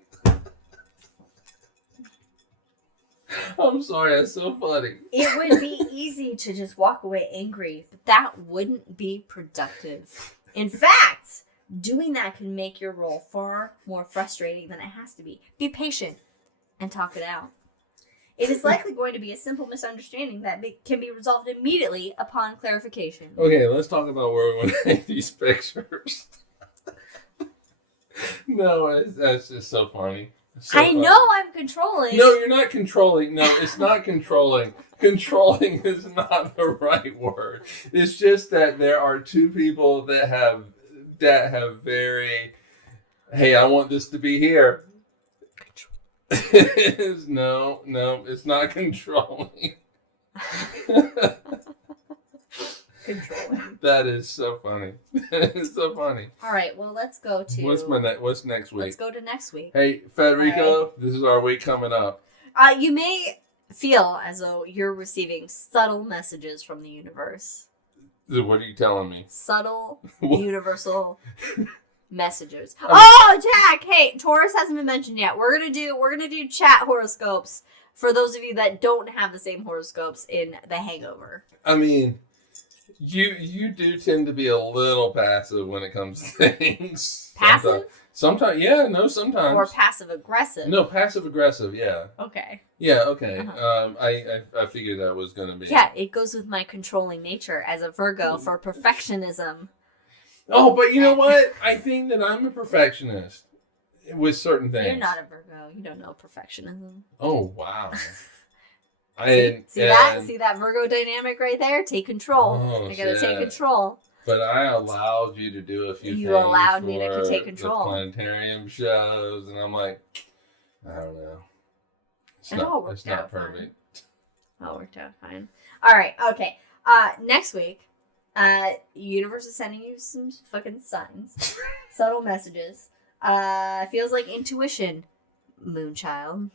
I'm sorry, that's so funny. It would be easy to just walk away angry, but that wouldn't be productive. In fact, doing that can make your role far more frustrating than it has to be. Be patient and talk it out. It is likely going to be a simple misunderstanding that can be resolved immediately upon clarification. Okay, let's talk about where we want to take these pictures. No, that's just so funny. So I know I'm controlling. No, you're not controlling. No, it's not controlling. Controlling is not the right word. It's just that there are two people that have very, hey, I want this to be here. No, it's not controlling. Controlling. That is so funny. It's so funny. All right, well, let's go to... What's next week? Let's go to next week. Hey, Federico, right. This is our week coming up. You may feel as though you're receiving subtle messages from the universe. What are you telling me? Subtle, universal messages. Oh, Jack! Hey, Taurus hasn't been mentioned yet. We're gonna do chat horoscopes for those of you that don't have the same horoscopes in The Hangover. I mean, you do tend to be a little passive when it comes to things. Passive? Sometimes, yeah, no, sometimes. Or passive aggressive. No, passive aggressive, yeah. Okay. Yeah, okay. Uh-huh. I figured that was going to be. Yeah, it goes with my controlling nature as a Virgo for perfectionism. Oh, but you know what? I think that I'm a perfectionist with certain things. You're not a Virgo. You don't know perfectionism. Oh, wow. See that Virgo dynamic right there? Take control. Oh, I gotta take control. But I allowed you to do a few things. You allowed me to take control. The Planetarium shows, and I'm like, I don't know. It's not perfect. Fine. All worked out fine. All right. Okay. Next week, universe is sending you some fucking signs, subtle messages. Feels like intuition, Moonchild.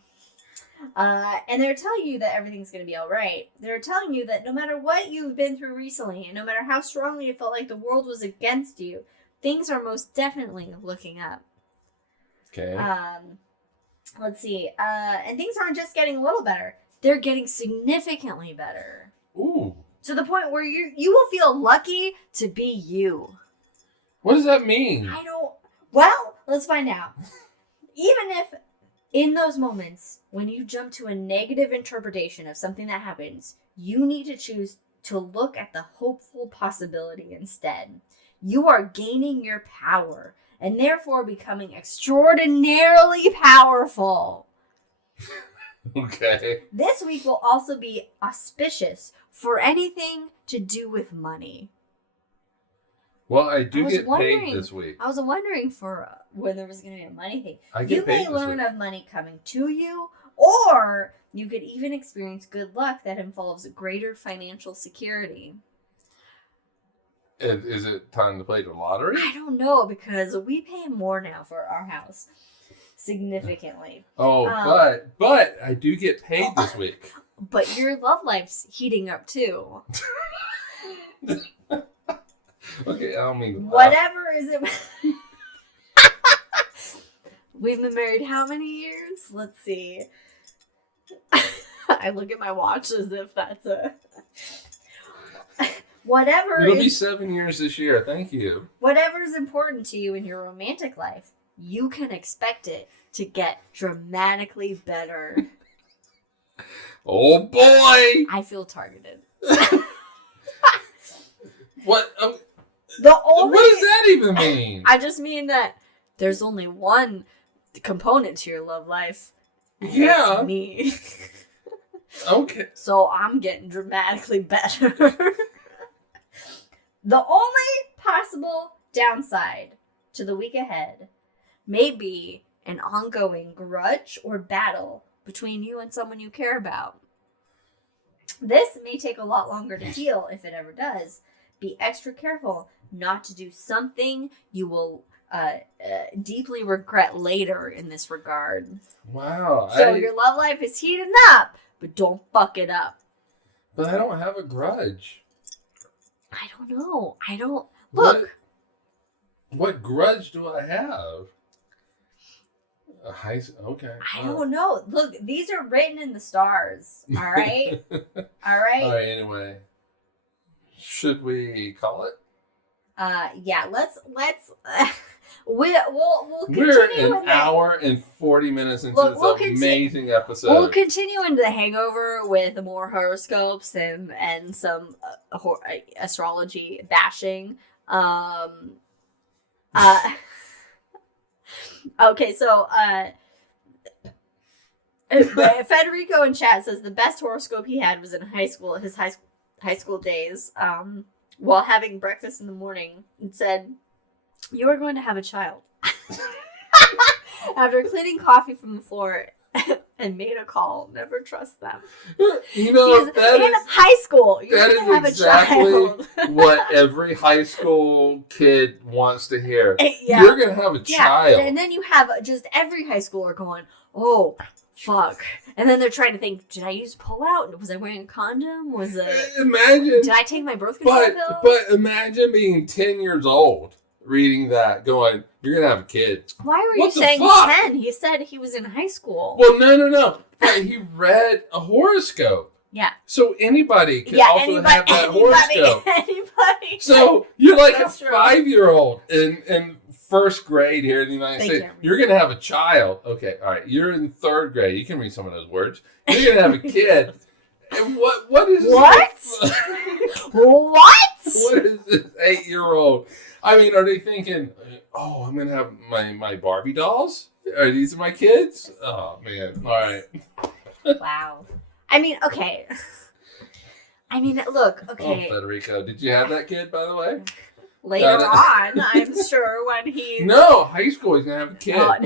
And they're telling you that everything's going to be all right. They're telling you that no matter what you've been through recently, and no matter how strongly you felt like the world was against you, things are most definitely looking up. Okay. Let's see. And things aren't just getting a little better. They're getting significantly better. Ooh. To the point where you will feel lucky to be you. What does that mean? Well, let's find out. Even if in those moments when you jump to a negative interpretation of something that happens, you need to choose to look at the hopeful possibility instead. You are gaining your power and therefore becoming extraordinarily powerful. Okay. This week will also be auspicious for anything to do with money. Well, I do get paid this week. I was wondering for when there was going to be a money thing. I get paid this week. You may learn of money coming to you, or you could even experience good luck that involves greater financial security. Is it time to play the lottery? I don't know, because we pay more now for our house. Significantly. Oh, but I do get paid this week. But your love life's heating up too. Okay, I don't mean to laugh. Whatever is it. We've been married how many years? Let's see. I look at my watch as if that's a... It'll be 7 years this year. Thank you. Whatever is important to you in your romantic life, you can expect it to get dramatically better. Oh boy! I feel targeted. What? What does that even mean? I just mean that there's only one component to your love life. And Yeah. it's me. Okay. So I'm getting dramatically better. The only possible downside to the week ahead may be an ongoing grudge or battle between you and someone you care about. This may take a lot longer to heal if it ever does. Be extra careful not to do something you will deeply regret later in this regard. Wow. So your love life is heating up, but don't fuck it up. But I don't have a grudge. I don't know. I don't... Look. What grudge do I have? Okay. I don't know. Look, these are written in the stars. All right? All right? All right, anyway. Should we call it? Yeah, let's we'll continue. We're an hour and 40 minutes into this amazing episode. We'll continue into the hangover with more horoscopes and some astrology bashing. Okay, so Federico in chat says the best horoscope he had was in high school, his high school days, while having breakfast in the morning. It said, "You are going to have a child." After cleaning coffee from the floor and made a call, never trust them. You know, in high school, you're going to have exactly a child. what every high school kid wants to hear. Yeah. You're going to have a child. And then you have just every high schooler going, "Oh, fuck." And then they're trying to think, did I use pullout? Was I wearing a condom? Imagine. Did I take my birth control pill? But imagine being 10 years old, reading that, going, "You're going to have a kid." Why were you saying 10? He said he was in high school. Well, no. He read a horoscope. Yeah. So anybody can have that horoscope. Anybody. So you're like That's a true. 5-year-old in first grade here in the United States. You're going to have a child. Okay, all right. You're in third grade. You can read some of those words. You're going to have a kid. And what is what? What? What is this 8-year-old? I mean, are they thinking, "Oh, I'm going to have my Barbie dolls? Are these my kids?" Oh, man. All right. Wow. I mean, okay. I mean, look, okay. Oh, Federico, did you have that kid, by the way? Later on, I'm sure when he's... No, high school, he's going to have a kid. Oh,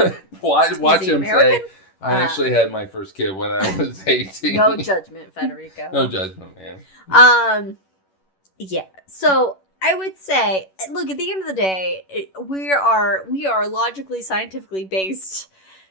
no. Watch him American? say, "I actually had my first kid when I was 18. No judgment, Federico. No judgment, man. Yeah. So I would say, look, at the end of the day, we are logically, scientifically based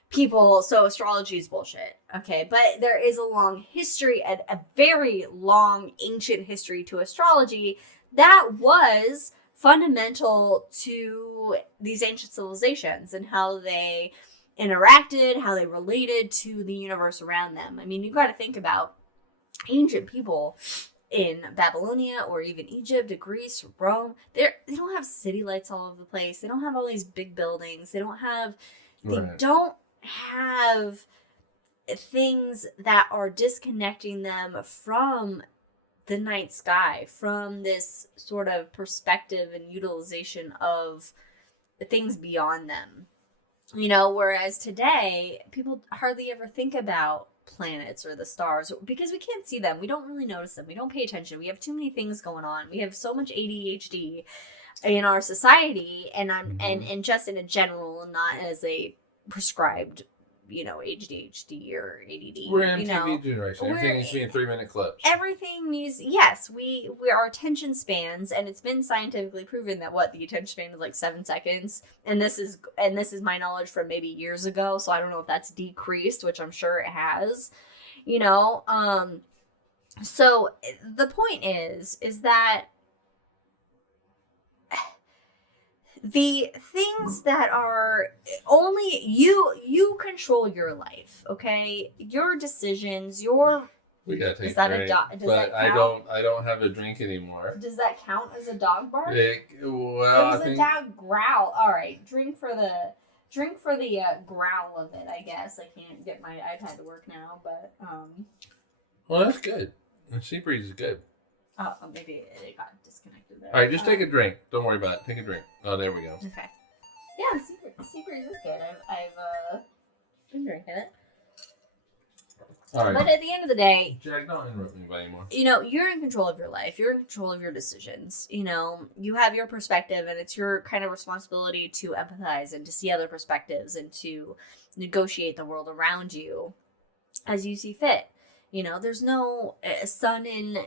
people, so astrology is bullshit. Okay, but there is a long history, and a very long ancient history to astrology that was fundamental to these ancient civilizations and how they interacted, how they related to the universe around them. I mean, you got to think about ancient people in Babylonia or even Egypt, Greece, Rome. They don't have city lights all over the place. They don't have all these big buildings. They don't have things that are disconnecting them from the night sky, from this sort of perspective and utilization of things beyond them. You know, whereas today, people hardly ever think about planets or the stars because we can't see them. We don't really notice them. We don't pay attention. We have too many things going on. We have so much ADHD in our society, and just in a general, not as a prescribed, ADHD or ADD. We're MTV generation. Everything needs to be in 3-minute clips. Everything needs, yes, we our attention spans, and it's been scientifically proven that the attention span is like 7 seconds, and this is my knowledge from maybe years ago, so I don't know if that's decreased, which I'm sure it has, so the point is that the things that are only you control your life, okay? Your decisions, we gotta take is that a drink, but I don't have a drink anymore. Does that count as a dog bark? It was a dog growl. All right, drink for the growl of it. I guess I can't get my iPad to work now, but Well, that's good. The sea breeze is good. Oh, maybe it got disconnected there. All right, just take a drink. Don't worry about it. Take a drink. Oh, there we go. Okay. Yeah, the sea breeze. sea breeze is good. I've been drinking it. All right. But at the end of the day, Jack, don't interrupt me anymore. You're in control of your life. You're in control of your decisions. You have your perspective, and it's your kind of responsibility to empathize and to see other perspectives and to negotiate the world around you as you see fit. There's no sun in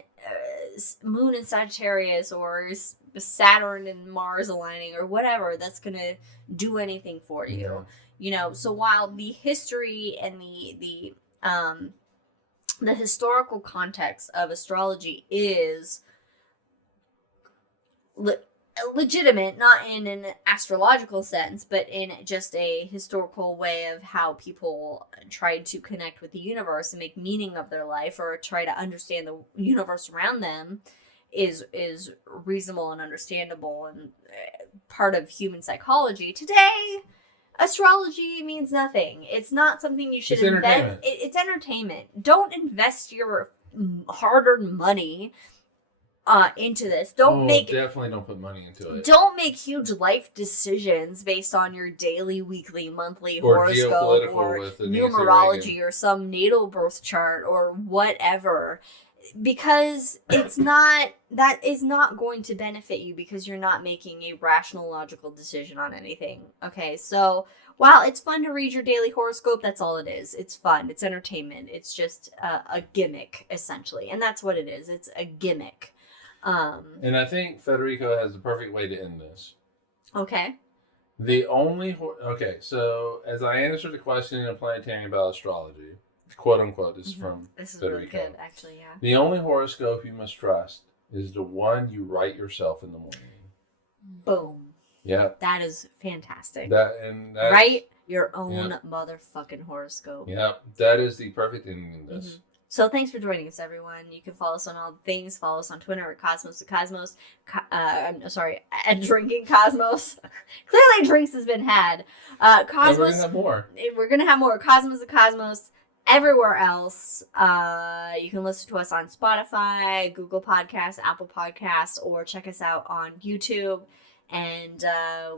moon in Sagittarius or Saturn and Mars aligning or whatever that's going to do anything for you. So while the history and the historical context of astrology is legitimate, not in an astrological sense, but in just a historical way of how people tried to connect with the universe and make meaning of their life or try to understand the universe around them is reasonable and understandable and part of human psychology. Today, astrology means nothing. It's not something you should invest. It's entertainment. Don't invest your hard-earned money into this. Definitely don't put money into it. Don't make huge life decisions based on your daily, weekly, monthly horoscope or numerology or some natal birth chart or whatever. Because that is not going to benefit you because you're not making a rational, logical decision on anything. Okay, so while it's fun to read your daily horoscope, that's all it is. It's fun. It's entertainment. It's just a gimmick, essentially. And that's what it is. It's a gimmick. And I think Federico has the perfect way to end this. Okay. So as I answered the question in a Planetarium about astrology, quote unquote, this is from This is Federico. really good, actually, yeah. The only horoscope you must trust is the one you write yourself in the morning. Boom. Yeah. That is fantastic. Write your own motherfucking horoscope. Yeah, that is the perfect ending in this. Mm-hmm. So thanks for joining us, everyone. You can follow us on all things. Follow us on Twitter at Cosmos to Cosmos. At Drinking Cosmos. Clearly, drinks has been had. Cosmos. We're gonna have more. We're gonna have more. Cosmos to Cosmos. Everywhere else, you can listen to us on Spotify, Google Podcasts, Apple Podcasts, or check us out on YouTube. And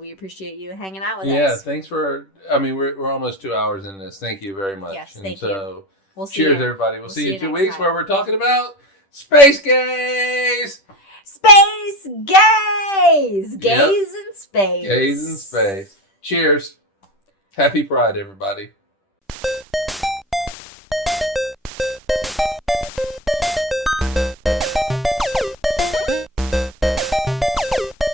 we appreciate you hanging out with us. Yeah, thanks for. We're almost 2 hours in this. Thank you very much. Yes, thank you. We'll see cheers, everybody. We'll see you in 2 weeks where we're talking about space gays. Space gays. Gays in space. Gays in space. Cheers. Happy Pride, everybody.